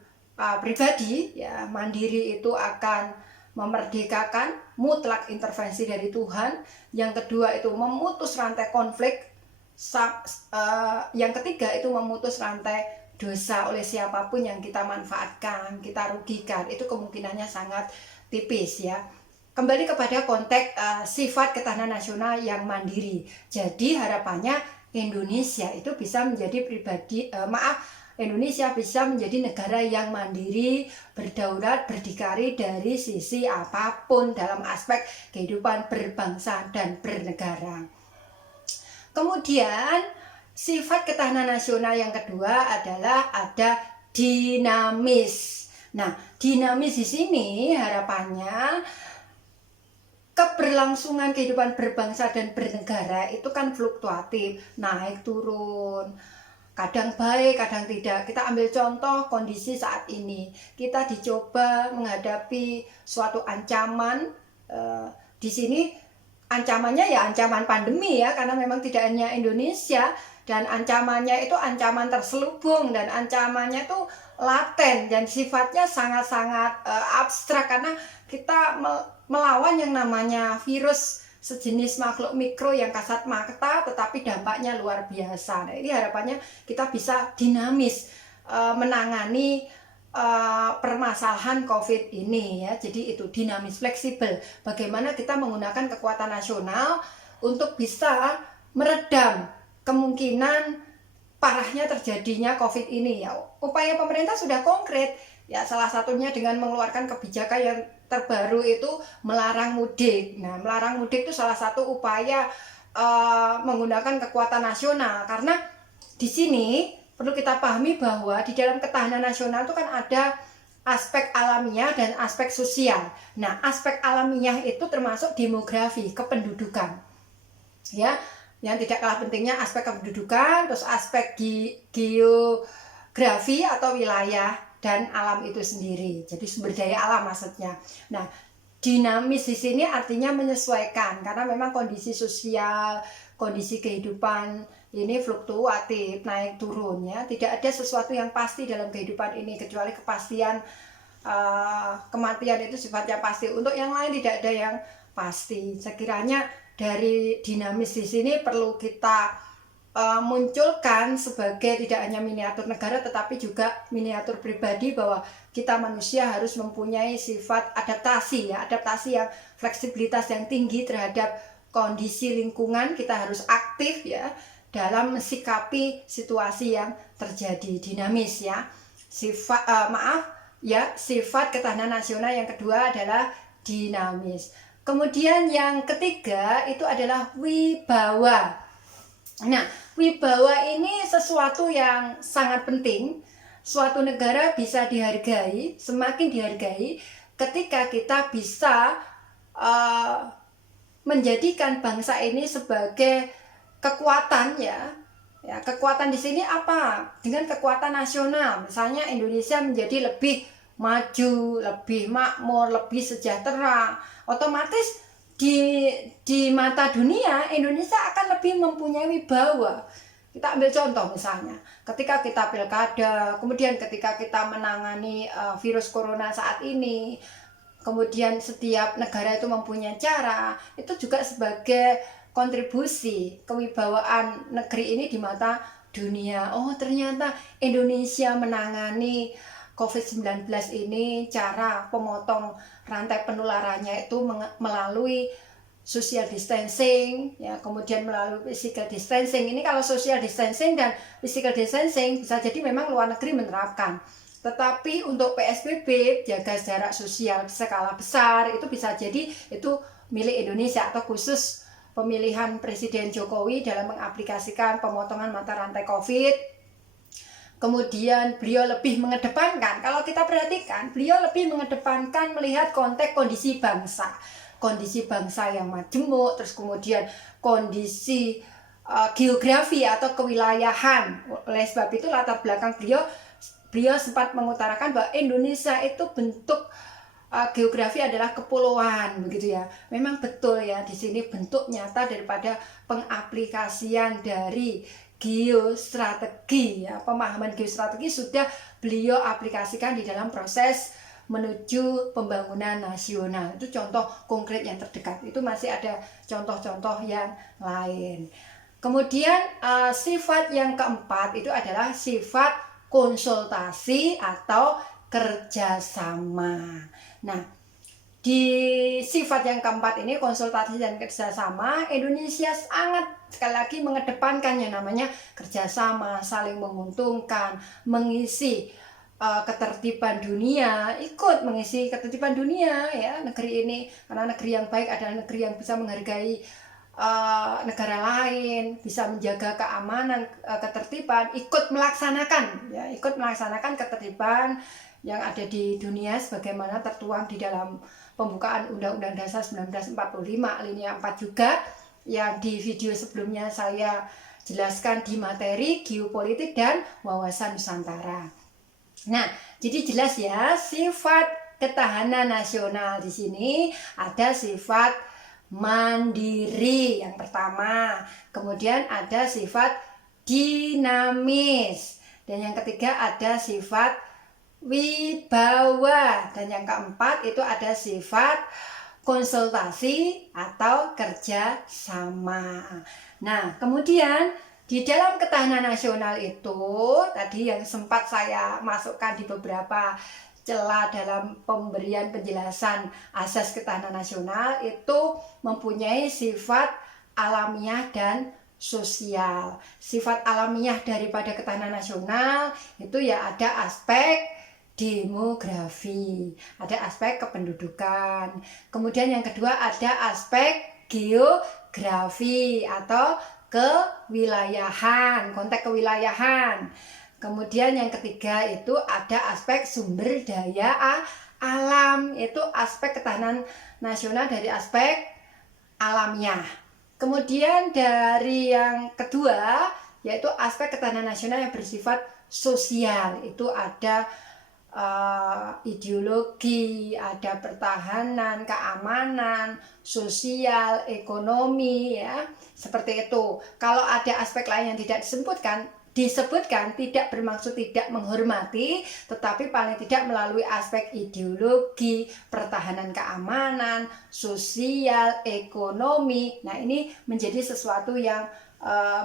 pribadi, ya, mandiri itu akan memerdekakan, mutlak intervensi dari Tuhan. Yang kedua itu memutus rantai konflik. Yang ketiga itu memutus rantai dosa oleh siapapun yang kita manfaatkan, kita rugikan. Itu kemungkinannya sangat tipis, ya. Kembali kepada konteks sifat ketahanan nasional yang mandiri. Jadi harapannya Indonesia itu bisa menjadi Indonesia bisa menjadi negara yang mandiri, berdaulat, berdikari dari sisi apapun dalam aspek kehidupan berbangsa dan bernegara. Kemudian sifat ketahanan nasional yang kedua adalah ada dinamis. Nah, dinamis di sini harapannya keberlangsungan kehidupan berbangsa dan bernegara itu kan fluktuatif, naik turun. Kadang baik, kadang tidak. Kita ambil contoh kondisi saat ini. Kita dicoba menghadapi suatu ancaman. Di sini ancamannya ya ancaman pandemi, ya, karena memang tidak hanya Indonesia, dan ancamannya itu ancaman terselubung, dan ancamannya itu laten, dan sifatnya sangat-sangat abstrak, karena kita melawan yang namanya virus sejenis makhluk mikro yang kasat mata, tetapi dampaknya luar biasa. Nah, ini harapannya kita bisa dinamis menangani permasalahan COVID ini, ya. Jadi itu dinamis, fleksibel. Bagaimana kita menggunakan kekuatan nasional untuk bisa meredam kemungkinan parahnya terjadinya COVID ini, ya. Upaya pemerintah sudah konkret, ya, salah satunya dengan mengeluarkan kebijakan yang terbaru itu melarang mudik. Nah, melarang mudik itu salah satu upaya menggunakan kekuatan nasional, karena di sini perlu kita pahami bahwa di dalam ketahanan nasional itu kan ada aspek alamiah dan aspek sosial. Nah, aspek alamiah itu termasuk demografi, kependudukan, ya. Yang tidak kalah pentingnya aspek kependudukan, terus aspek geografi atau wilayah dan alam itu sendiri. Jadi sumber daya alam maksudnya. Nah, Dinamis di sini artinya menyesuaikan, karena memang kondisi sosial, kondisi kehidupan ini fluktuatif, naik turun ya. Tidak ada sesuatu yang pasti dalam kehidupan ini kecuali kepastian kematian itu sifatnya pasti. Untuk yang lain tidak ada yang pasti. Sekiranya dari dinamis di sini perlu kita munculkan sebagai tidak hanya miniatur negara tetapi juga miniatur pribadi, bahwa kita manusia harus mempunyai sifat adaptasi ya, adaptasi yang fleksibilitas yang tinggi terhadap kondisi lingkungan. Kita harus aktif ya dalam mensikapi situasi yang terjadi, dinamis ya. Sifat ketahanan nasional yang kedua adalah dinamis. Kemudian yang ketiga itu adalah wibawa. Nah, wibawa ini sesuatu yang sangat penting. Suatu negara bisa dihargai, semakin dihargai ketika kita bisa menjadikan bangsa ini sebagai kekuatan ya. Ya, kekuatan di sini apa? Dengan kekuatan nasional. Misalnya Indonesia menjadi lebih maju, lebih makmur, lebih sejahtera. Otomatis di mata dunia Indonesia akan lebih mempunyai wibawa. Kita ambil contoh misalnya ketika kita pilkada, kemudian ketika kita menangani virus corona saat ini, kemudian setiap negara itu mempunyai cara, itu juga sebagai kontribusi kewibawaan negeri ini di mata dunia. Oh, ternyata Indonesia menangani COVID-19 ini cara pemotong rantai penularannya itu melalui social distancing ya, kemudian melalui physical distancing. Ini kalau social distancing dan physical distancing bisa jadi memang luar negeri menerapkan. Tetapi untuk PSBB, jaga jarak sosial skala besar, itu bisa jadi itu milik Indonesia, atau khusus pemilihan Presiden Jokowi dalam mengaplikasikan pemotongan mata rantai COVID. Kemudian beliau lebih mengedepankan, kalau kita perhatikan, beliau lebih mengedepankan melihat konteks kondisi bangsa yang majemuk, terus kemudian kondisi geografi atau kewilayahan. Oleh sebab itu latar belakang beliau sempat mengutarakan bahwa Indonesia itu bentuk geografi adalah kepulauan, begitu ya. Memang betul ya, di sini bentuk nyata daripada pengaplikasian dari geostrategi ya, pemahaman geostrategi sudah beliau aplikasikan di dalam proses menuju pembangunan nasional. Itu contoh konkret yang terdekat. Itu masih ada contoh-contoh yang lain. Kemudian sifat yang keempat itu adalah sifat konsultasi atau kerjasama. Nah, di sifat yang keempat ini, konsultasi dan kerjasama, Indonesia sangat sekali lagi mengedepankan yang namanya kerjasama, saling menguntungkan, mengisi ketertiban dunia, ikut mengisi ketertiban dunia ya negeri ini, karena negeri yang baik adalah negeri yang bisa menghargai negara lain, bisa menjaga keamanan, ketertiban, ikut melaksanakan ketertiban yang ada di dunia sebagaimana tertuang di dalam pembukaan Undang-Undang Dasar 1945 alinea 4 juga, yang di video sebelumnya saya jelaskan di materi geopolitik dan wawasan Nusantara. Nah, jadi jelas ya, sifat ketahanan nasional di sini ada sifat mandiri yang pertama, kemudian ada sifat dinamis, dan yang ketiga ada sifat wibawa, dan yang keempat itu ada sifat konsultasi atau kerjasama. Nah, kemudian di dalam ketahanan nasional itu tadi yang sempat saya masukkan di beberapa celah dalam pemberian penjelasan asas ketahanan nasional, itu mempunyai sifat alamiah dan sosial. Sifat alamiah daripada ketahanan nasional itu ya ada aspek demografi, ada aspek kependudukan. Kemudian yang kedua ada aspek geografi atau kewilayahan, konteks kewilayahan. Kemudian yang ketiga itu ada aspek sumber daya alam, itu aspek ketahanan nasional dari aspek alamiah. Kemudian dari yang kedua yaitu aspek ketahanan nasional yang bersifat sosial, itu ada ideologi, ada pertahanan, keamanan, sosial, ekonomi, ya, seperti itu. Kalau ada aspek lain yang tidak disebutkan tidak bermaksud tidak menghormati, tetapi paling tidak melalui aspek ideologi, pertahanan keamanan, sosial, ekonomi. Nah, ini menjadi sesuatu yang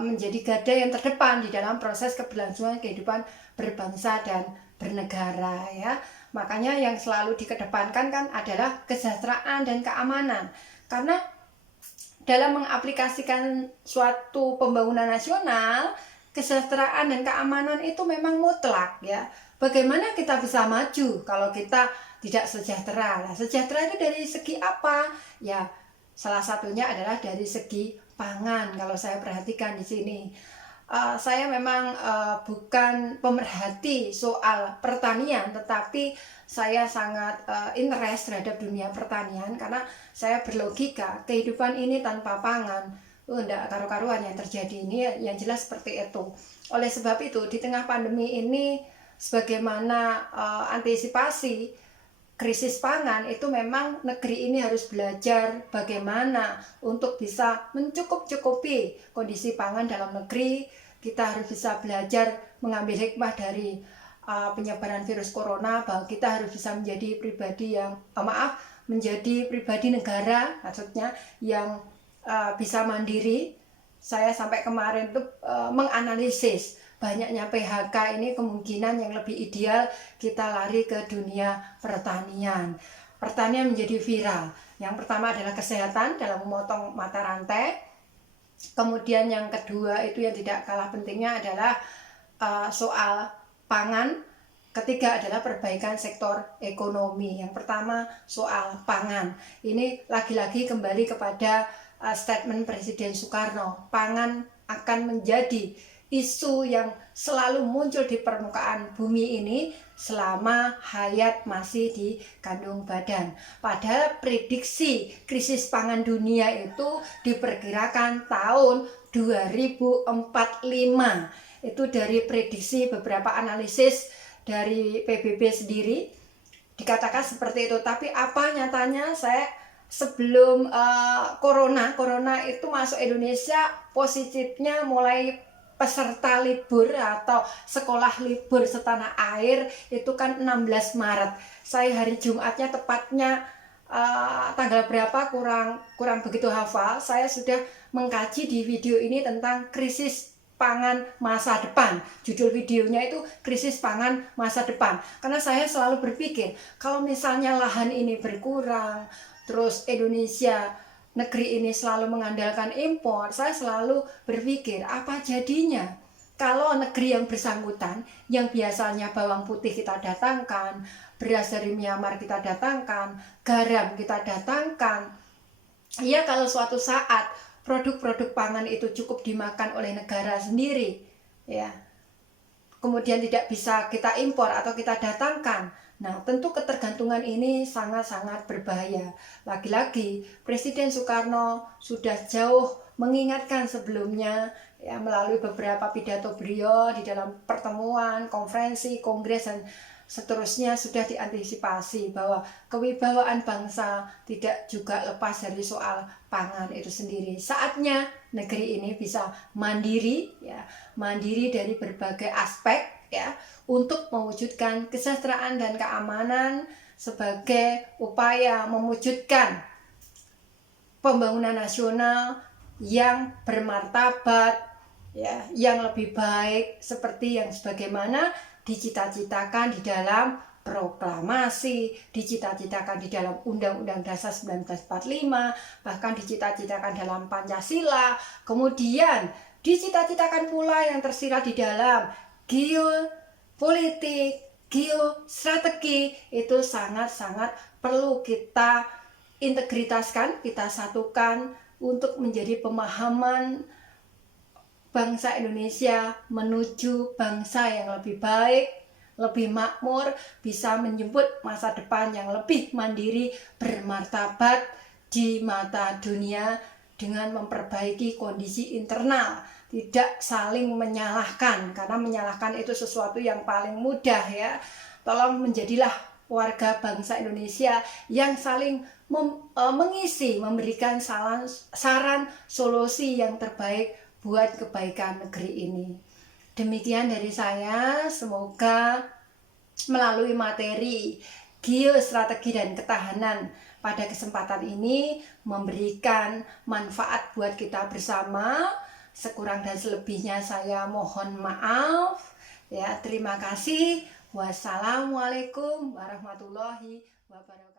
menjadi garda yang terdepan di dalam proses keberlangsungan kehidupan berbangsa dan bernegara, ya. Makanya yang selalu dikedepankan kan adalah kesejahteraan dan keamanan. Karena dalam mengaplikasikan suatu pembangunan nasional, kesejahteraan dan keamanan itu memang mutlak, ya. Bagaimana kita bisa maju kalau kita tidak sejahtera? Nah, sejahtera itu dari segi apa? Ya, salah satunya adalah dari segi pangan. Kalau saya perhatikan di sini, saya memang bukan pemerhati soal pertanian, tetapi saya sangat interest terhadap dunia pertanian karena saya berlogika kehidupan ini tanpa pangan enggak karu-karuan yang terjadi ini, yang jelas seperti itu. Oleh sebab itu, di tengah pandemi ini, sebagaimana antisipasi krisis pangan, itu memang negeri ini harus belajar bagaimana untuk bisa mencukupi kondisi pangan dalam negeri. Kita harus bisa belajar mengambil hikmah dari penyebaran virus corona, bahwa kita harus bisa menjadi pribadi yang menjadi pribadi negara, maksudnya yang bisa mandiri. Saya sampai kemarin tuh menganalisis banyaknya PHK ini, kemungkinan yang lebih ideal kita lari ke dunia pertanian. Pertanian menjadi viral. Yang pertama adalah kesehatan dalam memotong mata rantai. Kemudian yang kedua itu yang tidak kalah pentingnya adalah soal pangan. Ketiga adalah perbaikan sektor ekonomi. Yang pertama soal pangan. Ini lagi-lagi kembali kepada statement Presiden Soekarno. Pangan akan menjadi isu yang selalu muncul di permukaan bumi ini selama hayat masih di kandung badan. Padahal prediksi krisis pangan dunia itu diperkirakan tahun 2045. Itu dari prediksi beberapa analisis dari PBB sendiri dikatakan seperti itu. Tapi apa nyatanya? Saya sebelum corona itu masuk Indonesia, positifnya mulai peserta libur atau sekolah libur setanah air itu kan 16 Maret. Saya hari Jumatnya tepatnya tanggal berapa kurang begitu hafal. Saya sudah mengkaji di video ini tentang krisis pangan masa depan. Judul videonya itu krisis pangan masa depan. Karena saya selalu berpikir, kalau misalnya lahan ini berkurang, terus Indonesia, negeri ini selalu mengandalkan impor, saya selalu berpikir apa jadinya kalau negeri yang bersangkutan, yang biasanya bawang putih kita datangkan, beras dari Myanmar kita datangkan, garam kita datangkan, ya kalau suatu saat produk-produk pangan itu cukup dimakan oleh negara sendiri, ya, kemudian tidak bisa kita impor atau kita datangkan. Nah, tentu ketergantungan ini sangat-sangat berbahaya. Lagi-lagi, Presiden Soekarno sudah jauh mengingatkan sebelumnya, ya, melalui beberapa pidato beliau di dalam pertemuan, konferensi, kongres, dan seterusnya sudah diantisipasi bahwa kewibawaan bangsa tidak juga lepas dari soal pangan itu sendiri. Saatnya negeri ini bisa mandiri, ya, mandiri dari berbagai aspek, ya, untuk mewujudkan kesejahteraan dan keamanan sebagai upaya mewujudkan pembangunan nasional yang bermartabat, ya, yang lebih baik seperti yang sebagaimana dicita-citakan di dalam proklamasi, dicita-citakan di dalam Undang-Undang Dasar 1945, bahkan dicita-citakan dalam Pancasila, kemudian dicita-citakan pula yang tersirat di dalam geopolitik, geostrategi. Itu sangat-sangat perlu kita integritaskan, kita satukan untuk menjadi pemahaman bangsa Indonesia menuju bangsa yang lebih baik, lebih makmur, bisa menjemput masa depan yang lebih mandiri, bermartabat di mata dunia dengan memperbaiki kondisi internal. tidak saling menyalahkan, karena menyalahkan itu sesuatu yang paling mudah ya. Tolong menjadilah warga bangsa Indonesia yang saling mengisi, memberikan saran solusi yang terbaik buat kebaikan negeri ini. Demikian dari saya, semoga melalui materi geostrategi dan ketahanan pada kesempatan ini memberikan manfaat buat kita bersama. Sekurang dan selebihnya saya mohon maaf ya. Terima kasih. Wassalamualaikum warahmatullahi wabarakatuh.